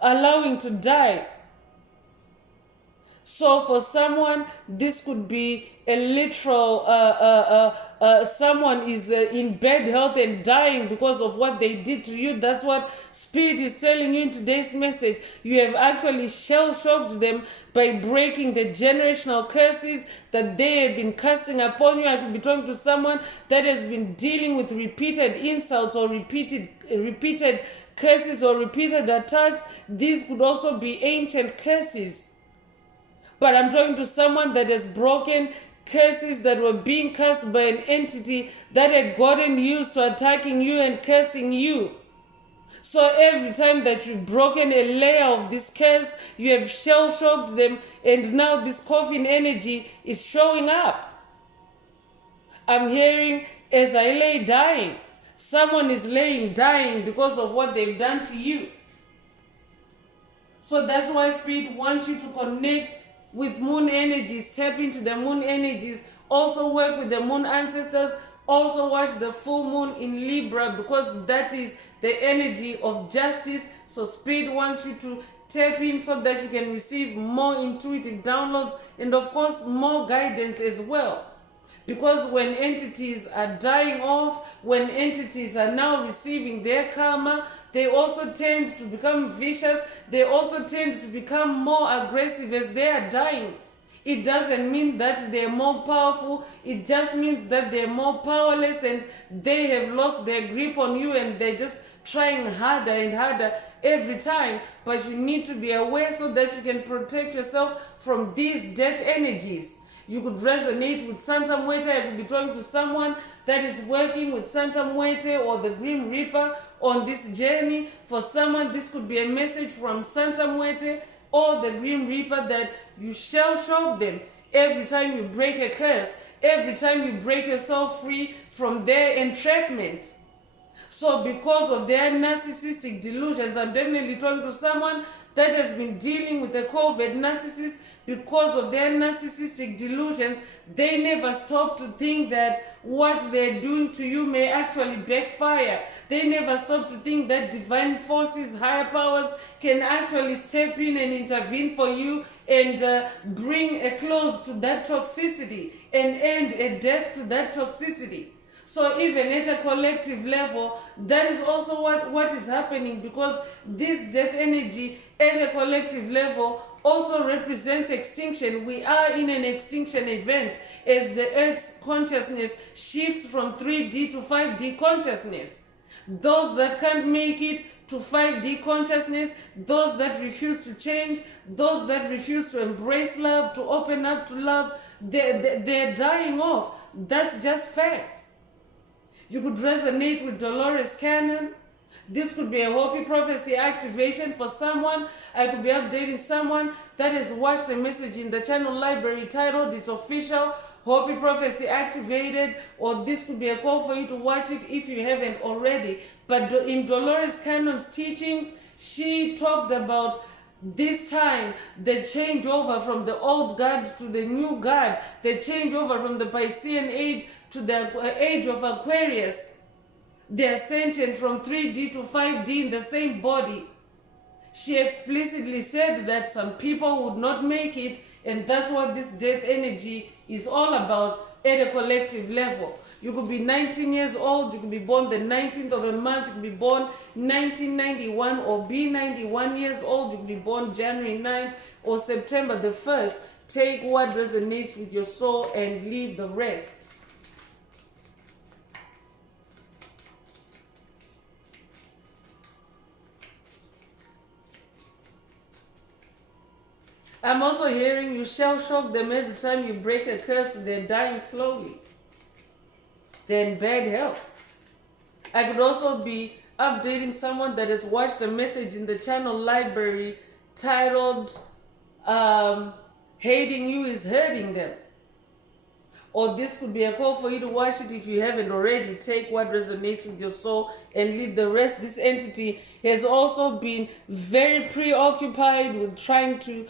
allowing to die. So for someone, this could be a literal, someone is in bad health and dying because of what they did to you. That's what Spirit is telling you in today's message. You have actually shell-shocked them by breaking the generational curses that they have been casting upon you. I could be talking to someone that has been dealing with repeated insults or repeated curses or repeated attacks. These could also be ancient curses. But I'm talking to someone that has broken curses that were being cast by an entity that had gotten used to attacking you and cursing you. So every time that you've broken a layer of this curse, you have shell-shocked them, and now this coffin energy is showing up. I'm hearing, as I lay dying, someone is laying dying because of what they've done to you. So that's why Spirit wants you to connect with moon energies, tap into the moon energies, also work with the moon ancestors, also watch the full moon in Libra, because that is the energy of justice. So Spirit wants you to tap in so that you can receive more intuitive downloads and of course more guidance as well. Because when entities are dying off, when entities are now receiving their karma, they also tend to become vicious. They also tend to become more aggressive as they are dying. It doesn't mean that they're more powerful. It just means that they're more powerless and they have lost their grip on you, and they're just trying harder and harder every time. But you need to be aware so that you can protect yourself from these death energies. You could resonate with Santa Muerte. I could be talking to someone that is working with Santa Muerte or the Grim Reaper on this journey. For someone, this could be a message from Santa Muerte or the Grim Reaper, that you shall shock them every time you break a curse, every time you break yourself free from their entrapment. So because of their narcissistic delusions, I'm definitely talking to someone that has been dealing with a covert narcissist because of their narcissistic delusions, they never stop to think that what they're doing to you may actually backfire. They never stop to think that divine forces, higher powers, can actually step in and intervene for you and bring a close to that toxicity and end a death to that toxicity. So even at a collective level, that is also what is happening, because this death energy at a collective level also represents extinction. We are in an extinction event as the Earth's consciousness shifts from 3D to 5D consciousness. Those that can't make it to 5D consciousness, those that refuse to change, those that refuse to embrace love, to open up to love, they're dying off. That's just facts. You could resonate with Dolores Cannon. This could be a Hopi prophecy activation for someone. I could be updating someone that has watched a message in the channel library titled "It's Official, Hopi Prophecy Activated," or this could be a call for you to watch it if you haven't already. But in Dolores Cannon's teachings, she talked about this time the changeover from the old God to the new God, the changeover from the Piscean age to the age of Aquarius, the ascension from 3D to 5D in the same body. She explicitly said that some people would not make it, and that's what this death energy is all about at a collective level. You could be 19 years old, you could be born the 19th of a month, you could be born 1991 or be 91 years old, you could be born January 9th or September the 1st. Take what resonates with your soul and leave the rest. I'm also hearing you shall shock them every time you break a curse. They're dying slowly. They're in bad health. I could also be updating someone that has watched a message in the channel library titled "Hating You is Hurting Them." Or this could be a call for you to watch it if you haven't already. Take what resonates with your soul and leave the rest. This entity has also been very preoccupied with trying to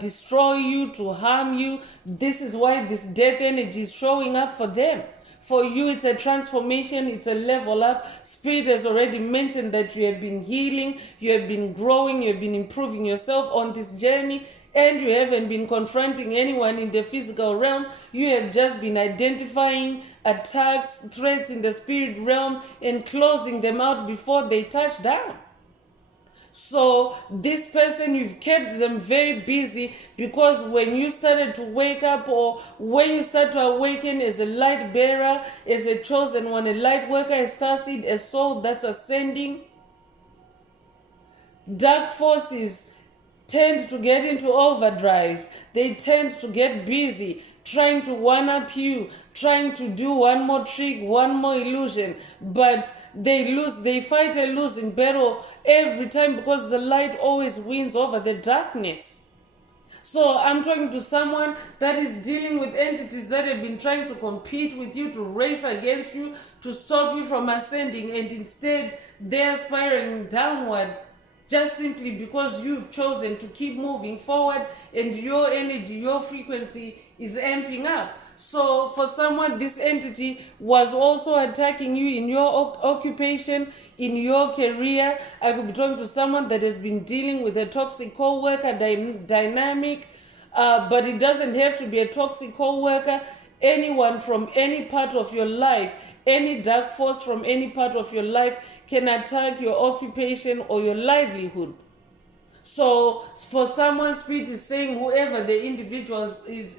destroy you, to harm you. This is why this death energy is showing up for them. For you, it's a transformation, it's a level up. Spirit has already mentioned that you have been healing, you have been growing, you have been improving yourself on this journey, and you haven't been confronting anyone in the physical realm. You have just been identifying attacks, threats in the spirit realm, and closing them out before they touch down. So this person, you've kept them very busy, because when you started to wake up, or when you start to awaken as a light bearer, as a chosen one, a light worker, a starseed, a soul that's ascending, dark forces tend to get into overdrive. They tend to get busy trying to one-up you, trying to do one more trick, one more illusion, but they lose. They fight a losing battle every time, because the light always wins over the darkness. So I'm talking to someone that is dealing with entities that have been trying to compete with you, to race against you, to stop you from ascending, and instead they're spiraling downward, just simply because you've chosen to keep moving forward and your energy, your frequency is amping up. So for someone, this entity was also attacking you in your occupation, in your career. I could be talking to someone that has been dealing with a toxic co-worker dynamic, but it doesn't have to be a toxic co-worker. Anyone from any part of your life, any dark force from any part of your life can attack your occupation or your livelihood. So for someone, Spirit is saying whoever the individual is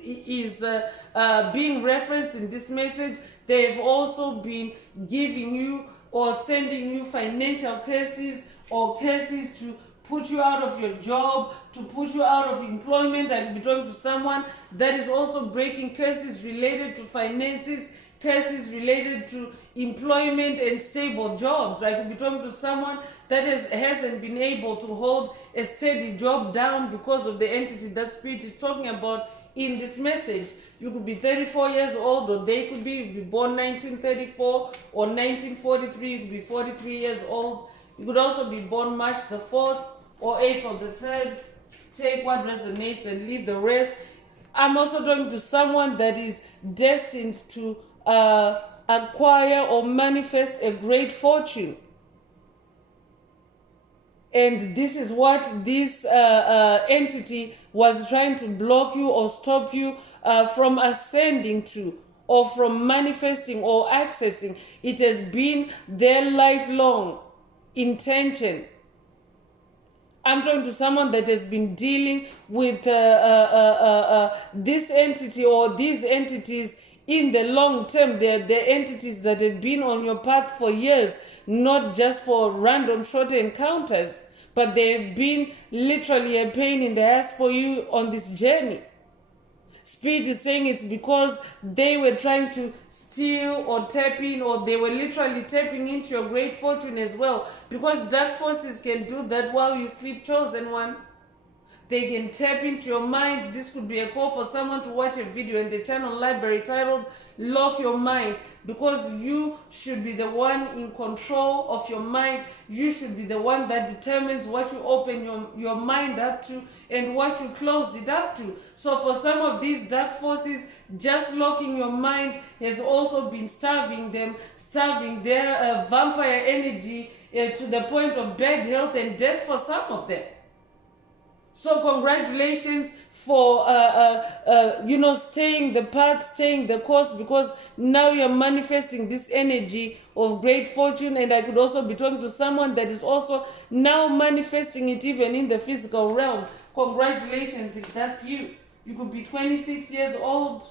being referenced in this message, they've also been giving you or sending you financial curses, or curses to put you out of your job, to put you out of employment. I could be talking to someone that is also breaking curses related to finances, curses related to employment and stable jobs. I could be talking to someone that hasn't been able to hold a steady job down because of the entity that Spirit is talking about in this message. You could be 34 years old, or they could be born 1934 or 1943. You could be 43 years old. You could also be born March the 4th or April the 3rd. take what resonates and leave the rest. I'm also talking to someone that is destined to acquire or manifest a great fortune. And this is what this entity was trying to block you or stop you from ascending to, or from manifesting or accessing. It has been their lifelong intention. I'm talking to someone that has been dealing with this entity or these entities in the long term. They're the entities that have been on your path for years, not just for random short encounters, but they've been literally a pain in the ass for you on this journey. Spirit is saying it's because they were trying to steal or tap in, or they were literally tapping into your great fortune as well. Because dark forces can do that while you sleep, chosen one. They can tap into your mind. This could be a call for someone to watch a video in the channel library titled Lock Your Mind, because you should be the one in control of your mind. You should be the one that determines what you open your mind up to and what you close it up to. So for some of these dark forces, just locking your mind has also been starving them, starving their vampire energy to the point of bad health and death for some of them. So congratulations for staying the path, staying the course, because now you're manifesting this energy of great fortune. And I could also be talking to someone that is also now manifesting it even in the physical realm. Congratulations if that's you. You could be 26 years old.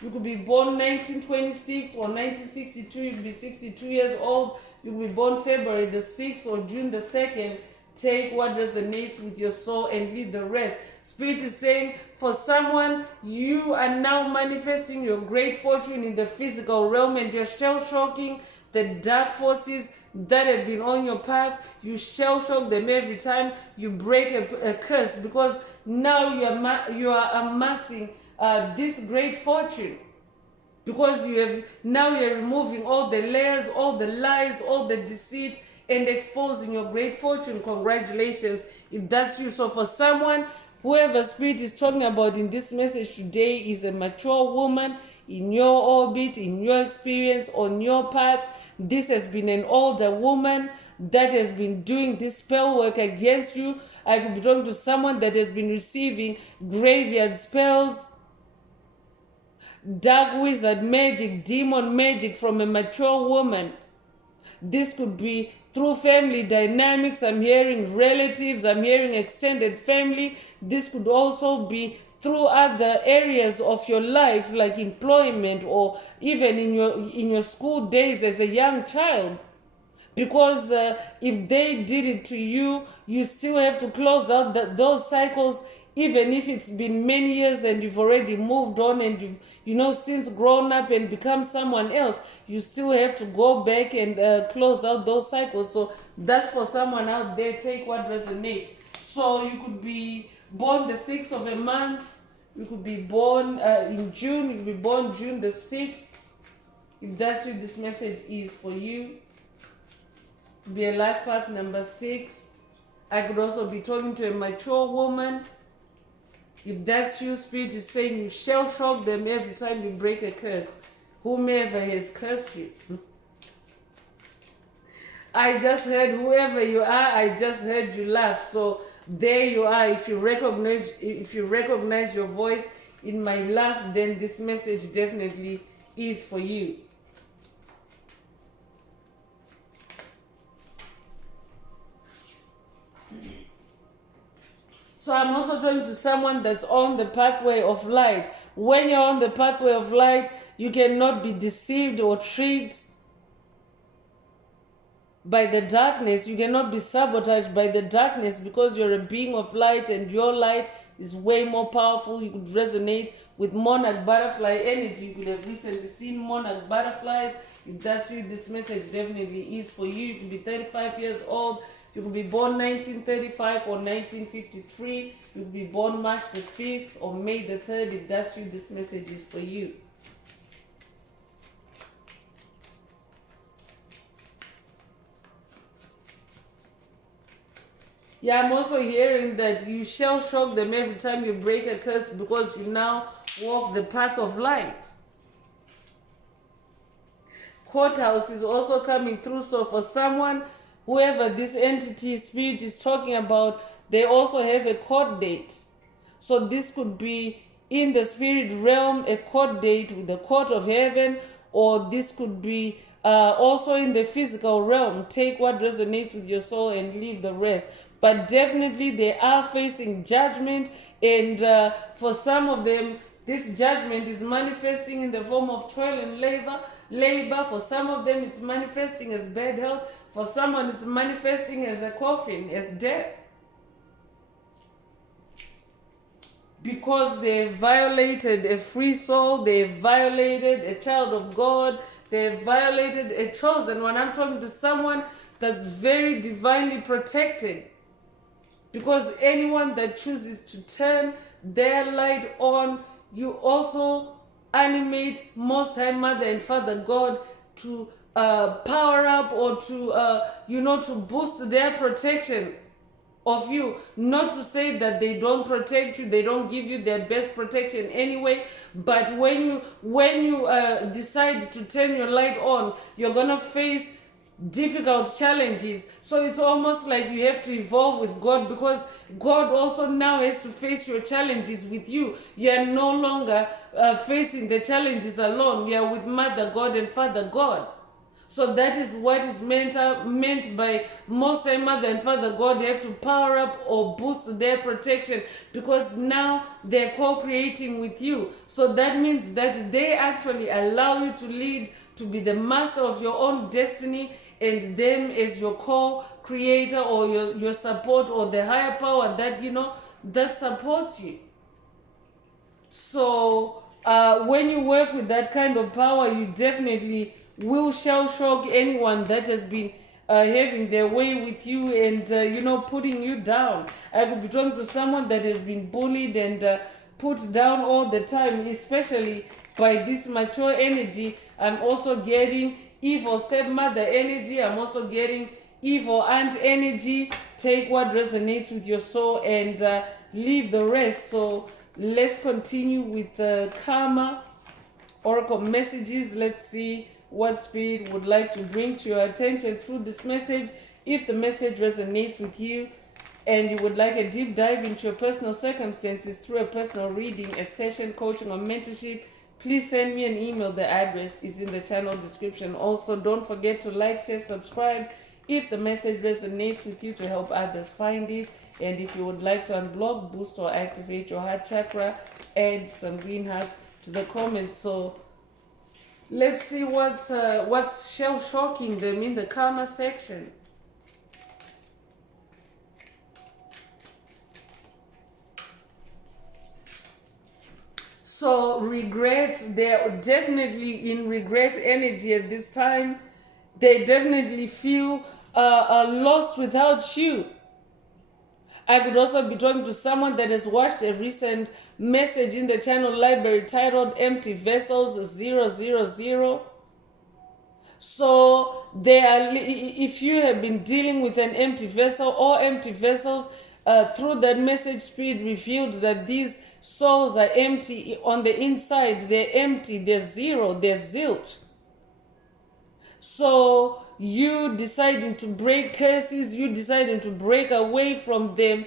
You could be born 1926 or 1962. You could be 62 years old. You could be born February the 6th or June the 2nd. Take what resonates with your soul and leave the rest. Spirit is saying for someone, you are now manifesting your great fortune in the physical realm, and you're shell-shocking the dark forces that have been on your path. You shell-shock them every time you break a curse, because now you are amassing this great fortune. Because you're removing all the layers, all the lies, all the deceit, and exposing your great fortune. Congratulations if that's you. So for someone, whoever Spirit is talking about in this message today is a mature woman in your orbit, in your experience, on your path. This has been an older woman that has been doing this spell work against you. I could be talking to someone that has been receiving graveyard spells, dark wizard magic, demon magic from a mature woman. This could be through family dynamics. I'm hearing relatives. I'm hearing extended family. This could also be through other areas of your life, like employment, or even in your school days as a young child. Because if they did it to you, you still have to close out those cycles. Even if it's been many years and you've already moved on and you've since grown up and become someone else, you still have to go back and close out those cycles. So that's for someone out there. Take what resonates. So you could be born the 6th of a month. You could be born in June. You could be born June the 6th. If that's what this message is for you. Be a life path number 6. I could also be talking to a mature woman. If that's you, Spirit is saying you shall shock them every time you break a curse, whomever has cursed you. I just heard whoever you are, I just heard you laugh. So there you are. If you recognize your voice in my laugh, then this message definitely is for you. So I'm also talking to someone that's on the pathway of light. When you're on the pathway of light, you cannot be deceived or tricked by the darkness. You cannot be sabotaged by the darkness, because you're a being of light and your light is way more powerful. You could resonate with monarch butterfly energy. You could have recently seen monarch butterflies. If that's you, this message definitely is for you. You could be 35 years old. You could be born 1935 or 1953. You could be born March the 5th or May the 3rd. If that's you, this message is for you. Yeah, I'm also hearing that you shall shock them every time you break a curse because you now walk the path of light. Courthouse is also coming through. So for someone, whoever this entity spirit is talking about, they also have a court date. So this could be in the spirit realm, a court date with the court of heaven, or this could be also in the physical realm. Take what resonates with your soul and leave the rest. But definitely they are facing judgment, and for some of them, this judgment is manifesting in the form of toil and labor. For some of them, it's manifesting as bad health. For someone, it's manifesting as a coffin, as death. Because they violated a free soul, they violated a child of God, they violated a chosen one. I'm talking to someone that's very divinely protected. Because anyone that chooses to turn their light on, you also animate Most High Mother and Father God to power up or to, to boost their protection of you. Not to say that they don't protect you, they don't give you their best protection anyway, but when you decide to turn your light on, you're gonna face difficult challenges. So it's almost like you have to evolve with God, because God also now has to face your challenges with you. You are no longer facing the challenges alone. You are with Mother God and Father God. So that is what is meant by Most High Mother and Father God. They have to power up or boost their protection, because now they're co-creating with you. So that means that they actually allow you to lead, to be the master of your own destiny, and them as your co-creator or your support, or the higher power that that supports you. So when you work with that kind of power, you definitely shall shock anyone that has been having their way with you and putting you down. I could be talking to someone that has been bullied and put down all the time, especially by this mature energy. I'm also getting evil stepmother energy. I'm also getting evil aunt energy. Take what resonates with your soul and leave the rest. So let's continue with the karma oracle messages. Let's see what spirit would like to bring to your attention through this message. If the message resonates with you and you would like a deep dive into your personal circumstances through a personal reading, a session, coaching, or mentorship, please send me an email. The address is in the channel description. Also, don't forget to like, share, subscribe if the message resonates with you, to help others find it. And if you would like to unblock, boost, or activate your heart chakra, add some green hearts to the comments. So let's see what's shell shocking them in the karma section. So regret, they're definitely in regret energy at this time. They definitely feel lost without you. I could also be talking to someone that has watched a recent message in the channel library titled Empty Vessels 000. So if you have been dealing with an empty vessel or empty vessels, through that message, spirit revealed that these souls are empty on the inside. They're empty, they're zero, they're zilch. So you deciding to break curses, you deciding to break away from them,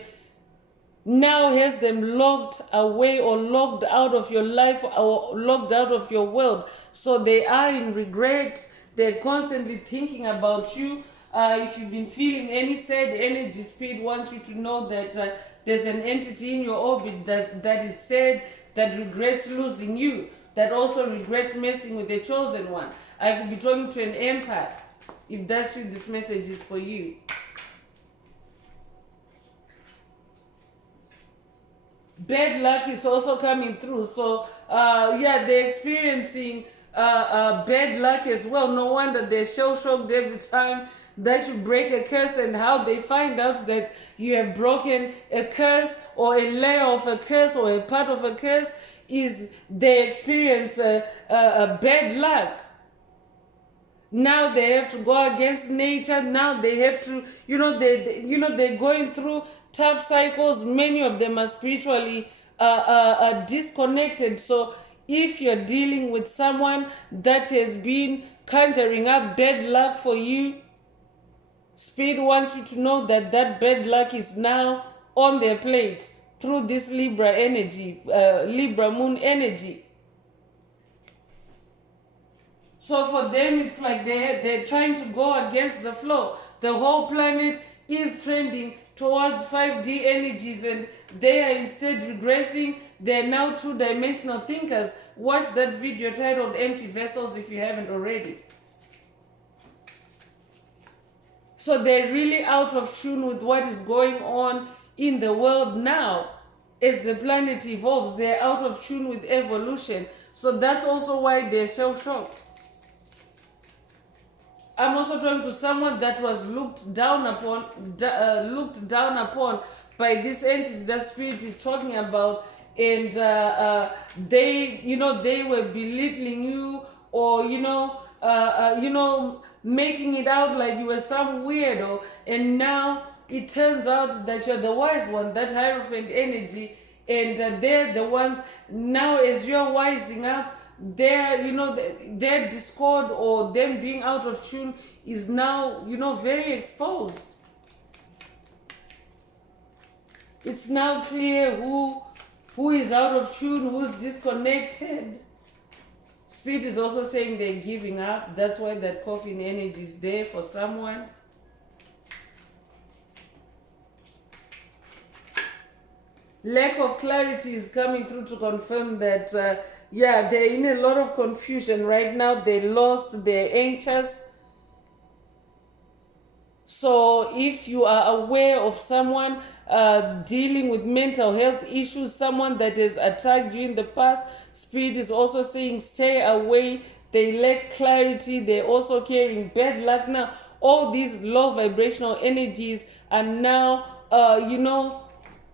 now has them locked away or locked out of your life or locked out of your world. So they are in regret. They're constantly thinking about you. If you've been feeling any sad energy, spirit wants you to know that there's an entity in your orbit that is sad, that regrets losing you, that also regrets messing with the chosen one. I could be talking to an empath, if that's who this message is for you. Bad luck is also coming through. So they're experiencing bad luck as well. No wonder they're shell-shocked every time that you break a curse, and how they find out that you have broken a curse or a layer of a curse or a part of a curse is they experience a bad luck. Now they have to go against nature. Now they have to, they're going through tough cycles. Many of them are spiritually disconnected. So if you're dealing with someone that has been conjuring up bad luck for you, Spirit wants you to know that that bad luck is now on their plate through this Libra energy, Libra moon energy. So for them, it's like they're trying to go against the flow. The whole planet is trending towards 5D energies, and they are instead regressing. They're now two-dimensional thinkers. Watch that video titled Empty Vessels if you haven't already. So they're really out of tune with what is going on in the world now. As the planet evolves, they're out of tune with evolution. So that's also why they're shell-shocked. I'm also talking to someone that was looked down upon by this entity that Spirit is talking about, and they were belittling you, or making it out like you were some weirdo, and now it turns out that you're the wise one, that Hierophant energy, and they're the ones now, as you're wising up, their discord or them being out of tune is now, very exposed. It's now clear who is out of tune, who's disconnected. Spirit is also saying they're giving up. That's why that coffin energy is there for someone. Lack of clarity is coming through to confirm that they're in a lot of confusion right now. They're lost, they're anxious. So if you are aware of someone dealing with mental health issues, someone that has attacked you in the past, Spirit is also saying stay away. They lack clarity. They're also carrying bad luck now. All these low vibrational energies are now,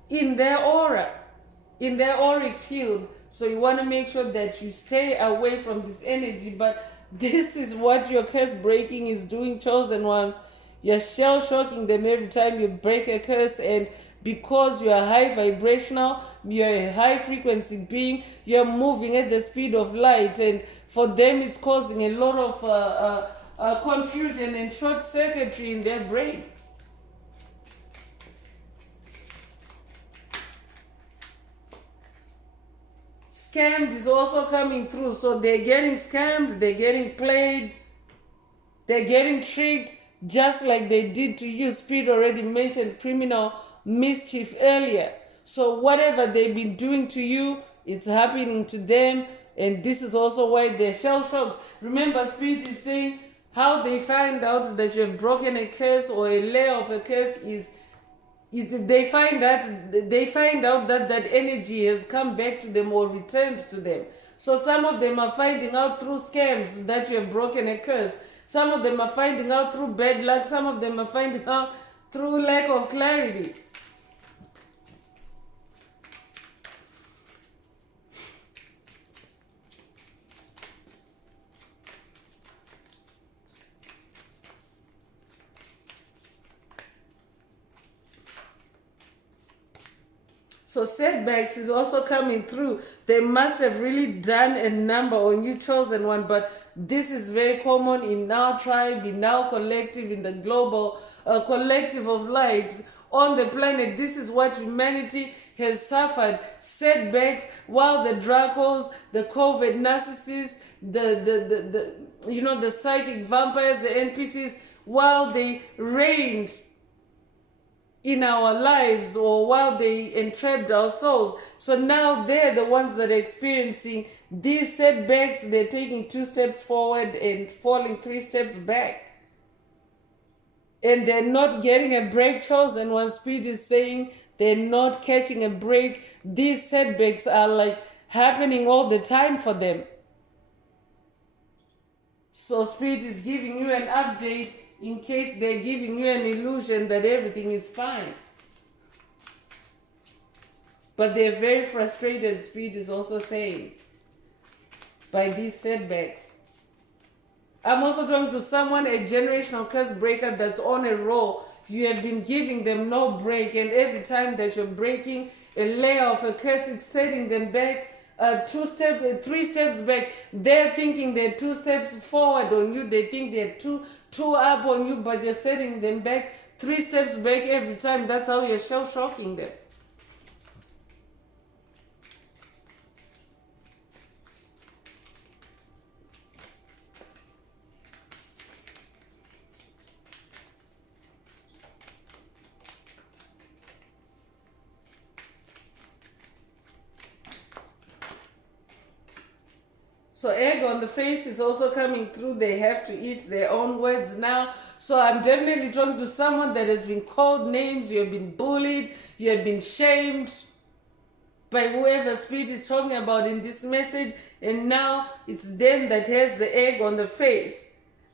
in their aura, in their auric field. So you want to make sure that you stay away from this energy. But this is what your curse breaking is doing, chosen ones. You're shell shocking them every time you break a curse, and because you are high vibrational, you're a high frequency being, you're moving at the speed of light, and for them it's causing a lot of confusion and short circuitry in their brain. Scammed is also coming through. So they're getting scammed, they're getting played, they're getting tricked, just like they did to you. Spirit already mentioned criminal mischief earlier. So whatever they've been doing to you, it's happening to them, and this is also why they're shell-shocked. Remember, Spirit is saying how they find out that you've broken a curse or a layer of a curse is they find out that that energy has come back to them or returned to them. So some of them are finding out through scams that you have broken a curse. Some of them are finding out through bad luck. Some of them are finding out through lack of clarity. So setbacks is also coming through. They must have really done a number on you, chosen one, but this is very common in our tribe, in our collective, in the global collective of light on the planet. This is what humanity has suffered. Setbacks, while the Dracos, the COVID narcissists, the psychic vampires, the NPCs, while they reigned in our lives, or while they entrapped our souls. So now they're the ones that are experiencing these setbacks. They're taking 2 steps forward and falling 3 steps back. And they're not getting a break, chosen one. Spirit is saying they're not catching a break. These setbacks are like happening all the time for them. So Spirit is giving you an update in case they're giving you an illusion that everything is fine. But they're very frustrated, Spirit is also saying, by these setbacks. I'm also talking to someone, a generational curse breaker that's on a roll. You have been giving them no break, and every time that you're breaking a layer of a curse, it's setting them back 3 steps back. They're thinking they're 2 steps forward on you. They think they're two up on you, but you're setting them back 3 steps back every time. That's how you're shell shocking them. So egg on the face is also coming through. They have to eat their own words now. So I'm definitely talking to someone that has been called names. You have been bullied. You have been shamed by whoever spirit is talking about in this message. And now it's them that has the egg on the face.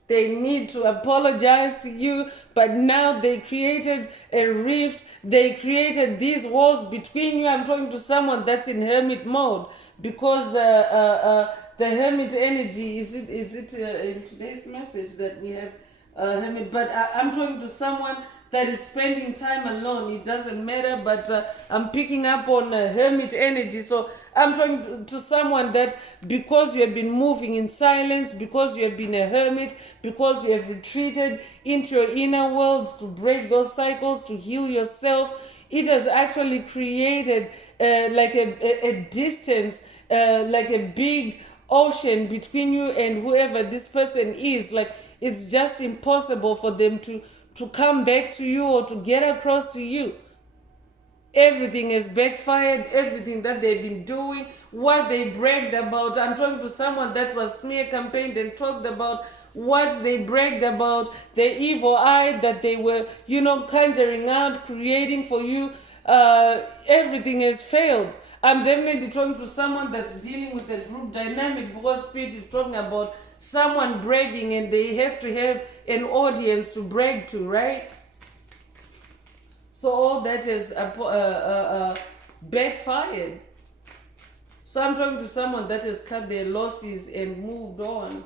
They need to apologize to you, but now they created a rift. They created these walls between you. I'm talking to someone that's in hermit mode because the hermit energy is it in today's message that we have hermit. But I'm talking to someone that is spending time alone. It doesn't matter, but I'm picking up on hermit energy. So I'm talking to someone that because you have been moving in silence, because you have been a hermit, because you have retreated into your inner world to break those cycles, to heal yourself, it has actually created like a distance, like a big ocean between you and whoever this person is. Like it's just impossible for them to come back to you or to get across to you. Everything has backfired, everything that they've been doing, what they bragged about. I'm talking to someone that was smear campaigned and talked about what they bragged about, the evil eye that they were, conjuring out, creating for you. Everything has failed. I'm definitely talking to someone that's dealing with a group dynamic because Spirit is talking about someone bragging and they have to have an audience to brag to, right? So all that is backfired. So I'm talking to someone that has cut their losses and moved on.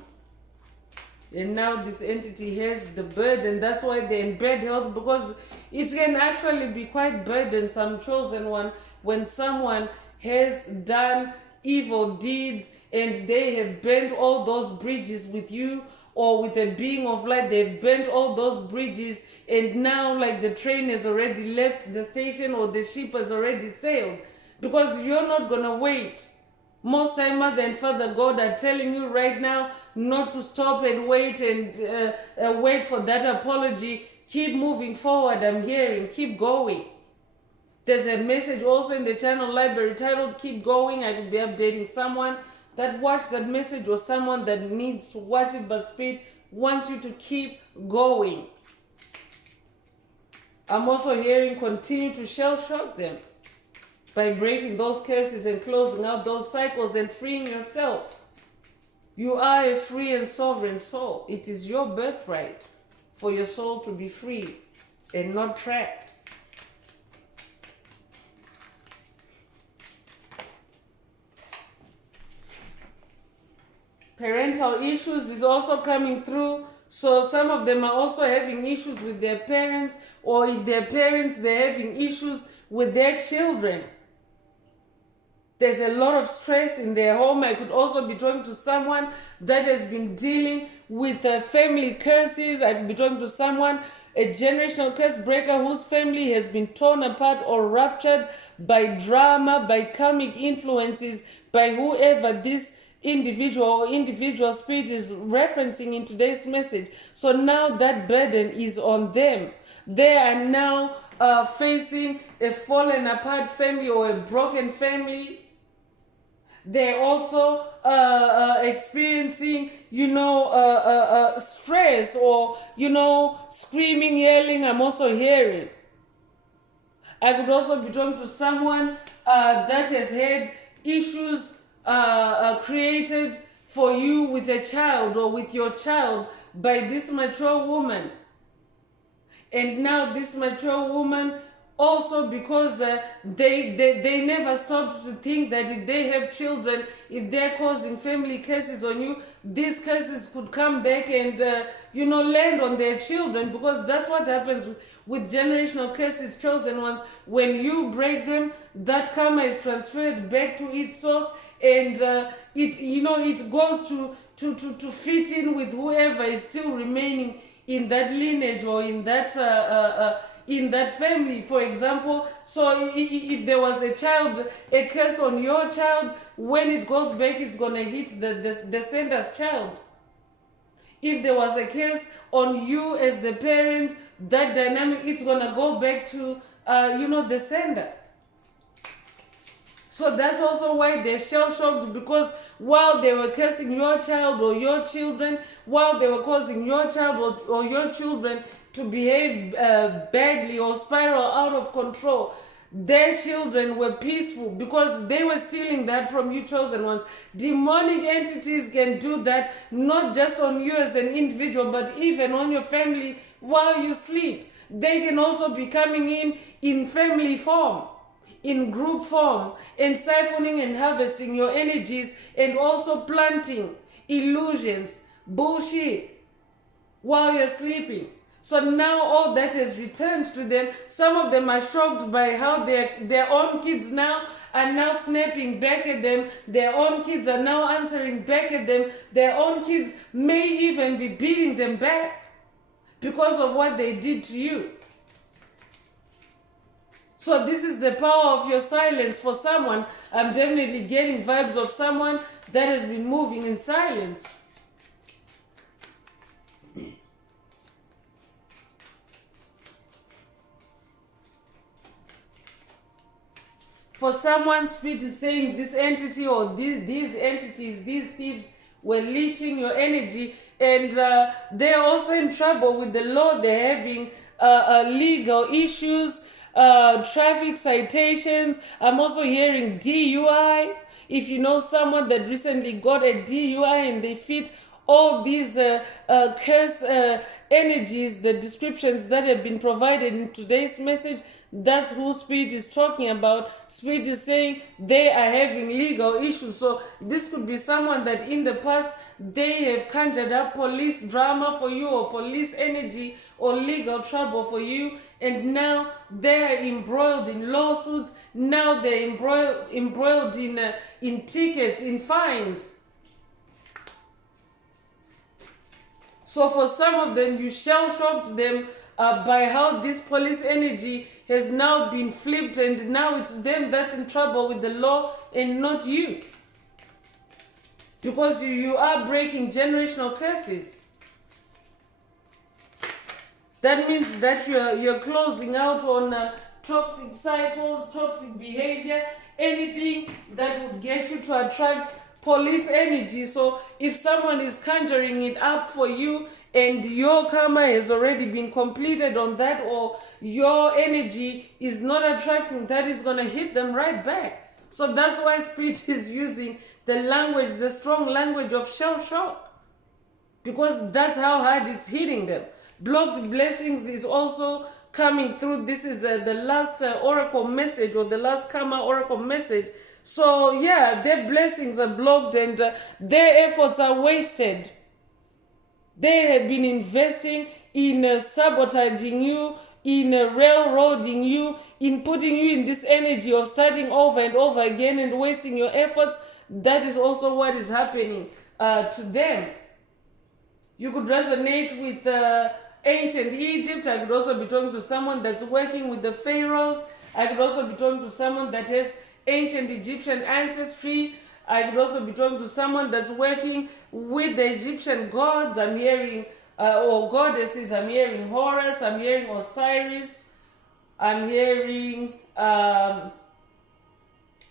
And now this entity has the burden. That's why they're in bad health, because it can actually be quite burdensome, chosen one, when someone has done evil deeds and they have burnt all those bridges with you or with a being of light. They've burnt all those bridges, and now like the train has already left the station or the ship has already sailed, because you're not gonna wait. Most time Mother and Father God are telling you right now not to stop and wait and wait for that apology. Keep moving forward. I'm hearing, keep going. There's a message also in the channel library titled Keep Going. I could be updating someone that watched that message or someone that needs to watch it, but Spirit wants you to keep going. I'm also hearing continue to shell shock them by breaking those curses and closing out those cycles and freeing yourself. You are a free and sovereign soul. It is your birthright for your soul to be free and not trapped. Parental issues is also coming through. So some of them are also having issues with their parents, or if their parents, they're having issues with their children. There's a lot of stress in their home. I could also be talking to someone that has been dealing with family curses. I could be talking to someone, a generational curse breaker whose family has been torn apart or ruptured by drama, by karmic influences, by whoever this individual or individual spirit is referencing in today's message. So now that burden is on them. They are now facing a fallen apart family or a broken family. They're also experiencing, stress or, screaming, yelling. I'm also hearing. I could also be talking to someone that has had issues created for you with a child or with your child by this mature woman. And now this mature woman Also because they never stopped to think that if they have children, if they're causing family curses on you, these curses could come back and land on their children, because that's what happens with generational curses, chosen ones. When you break them, that karma is transferred back to its source, and it goes to fit in with whoever is still remaining in that lineage or in that family. For example, so if there was a curse on your child, when it goes back, it's gonna hit the sender's child. If there was a curse on you as the parent, that dynamic, it's gonna go back to the sender. So that's also why they're shell-shocked, because while they were cursing your child or your children, while they were causing your child or your children to behave badly or spiral out of control, their children were peaceful because they were stealing that from you, chosen ones. Demonic entities can do that, not just on you as an individual, but even on your family while you sleep. They can also be coming in family form, in group form, and siphoning and harvesting your energies, and also planting illusions, bullshit, while you're sleeping. So now all that has returned to them. Some of them are shocked by how their own kids now are now snapping back at them. Their own kids are now answering back at them. Their own kids may even be beating them back because of what they did to you. So this is the power of your silence. For someone, I'm definitely getting vibes of someone that has been moving in silence. For someone, Spirit is saying this entity or these entities, these thieves were leeching your energy, and they're also in trouble with the law. They're having legal issues, traffic citations. I'm also hearing DUI. If you know someone that recently got a DUI and they fit all these curse energies, the descriptions that have been provided in today's message, that's who Spirit is talking about. Spirit is saying they are having legal issues. So this could be someone that in the past they have conjured up police drama for you, or police energy, or legal trouble for you, and now they're embroiled in lawsuits. Now they're embroiled in tickets, in fines. So for some of them, you shell-shocked them by how this police energy has now been flipped, and now it's them that's in trouble with the law and not you. Because you are breaking generational curses. That means that you're closing out on toxic cycles, toxic behavior, anything that would get you to attract police energy. So if someone is conjuring it up for you and your karma has already been completed on that, or your energy is not attracting, that is going to hit them right back. So that's why Spirit is using the language, the strong language of shell shock, because that's how hard it's hitting them. Blocked blessings is also coming through. This is the last oracle message, or the last karma oracle message. So yeah, their blessings are blocked, and their efforts are wasted. They have been investing in sabotaging you, in railroading you, in putting you in this energy of starting over and over again and wasting your efforts. That is also what is happening to them. You could resonate with ancient Egypt. I could also be talking to someone that's working with the pharaohs. I could also be talking to someone that has ancient Egyptian ancestry. I could also be talking to someone that's working with the Egyptian gods. I'm hearing, or goddesses. I'm hearing Horus. I'm hearing Osiris. I'm hearing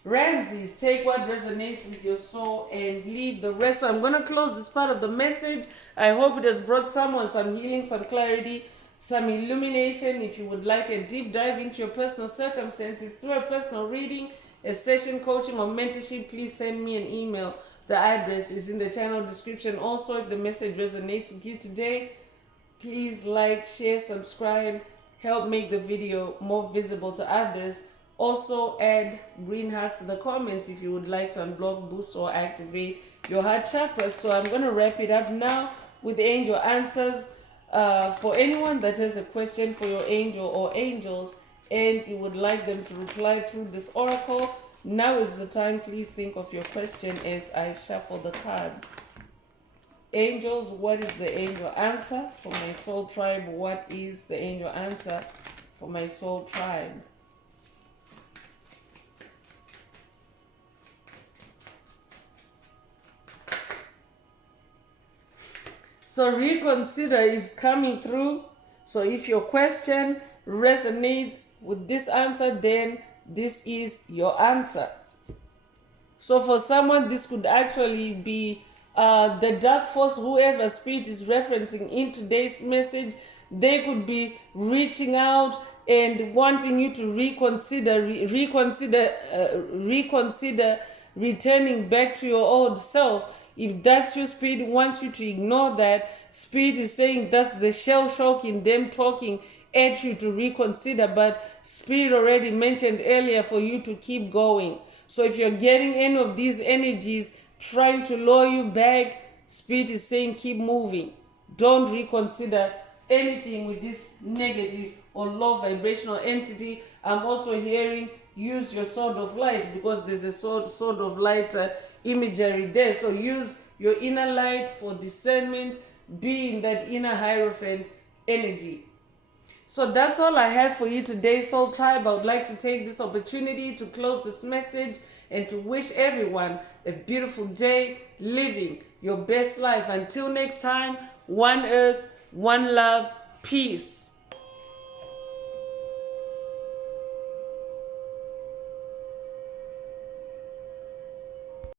Ramses. Take what resonates with your soul and leave the rest. So I'm going to close this part of the message. I hope it has brought someone some healing, some clarity, some illumination. If you would like a deep dive into your personal circumstances through a personal reading, a session, coaching, or mentorship, please send me an email. The address is in the channel description. Also, if the message resonates with you today, please like, share, subscribe, help make the video more visible to others. Also add green hearts to the comments if you would like to unblock, boost, or activate your heart chakra. So I'm going to wrap it up now with the angel answers. For anyone that has a question for your angel or angels and you would like them to reply through this oracle, now is the time. Please think of your question as I shuffle the cards. Angels, what is the angel answer for my soul tribe? What is the angel answer for my soul tribe? So reconsider is coming through. So if your question resonates with this answer, then this is your answer. So for someone, this could actually be the dark force, whoever spirit is referencing in today's message. They could be reaching out and wanting you to reconsider returning back to your old self. If that's your spirit wants you to ignore that, spirit is saying that's the shell shock in them talking at you to reconsider. But spirit already mentioned earlier for you to keep going. So if you're getting any of these energies trying to lure you back, spirit is saying keep moving. Don't reconsider anything with this negative or low vibrational entity. I'm also hearing use your sword of light, because there's a sword of light imagery there. So use your inner light for discernment, be in that inner Hierophant energy. So that's all I have for you today, Soul Tribe. I would like to take this opportunity to close this message and to wish everyone a beautiful day, living your best life. Until next time, one earth, one love, peace.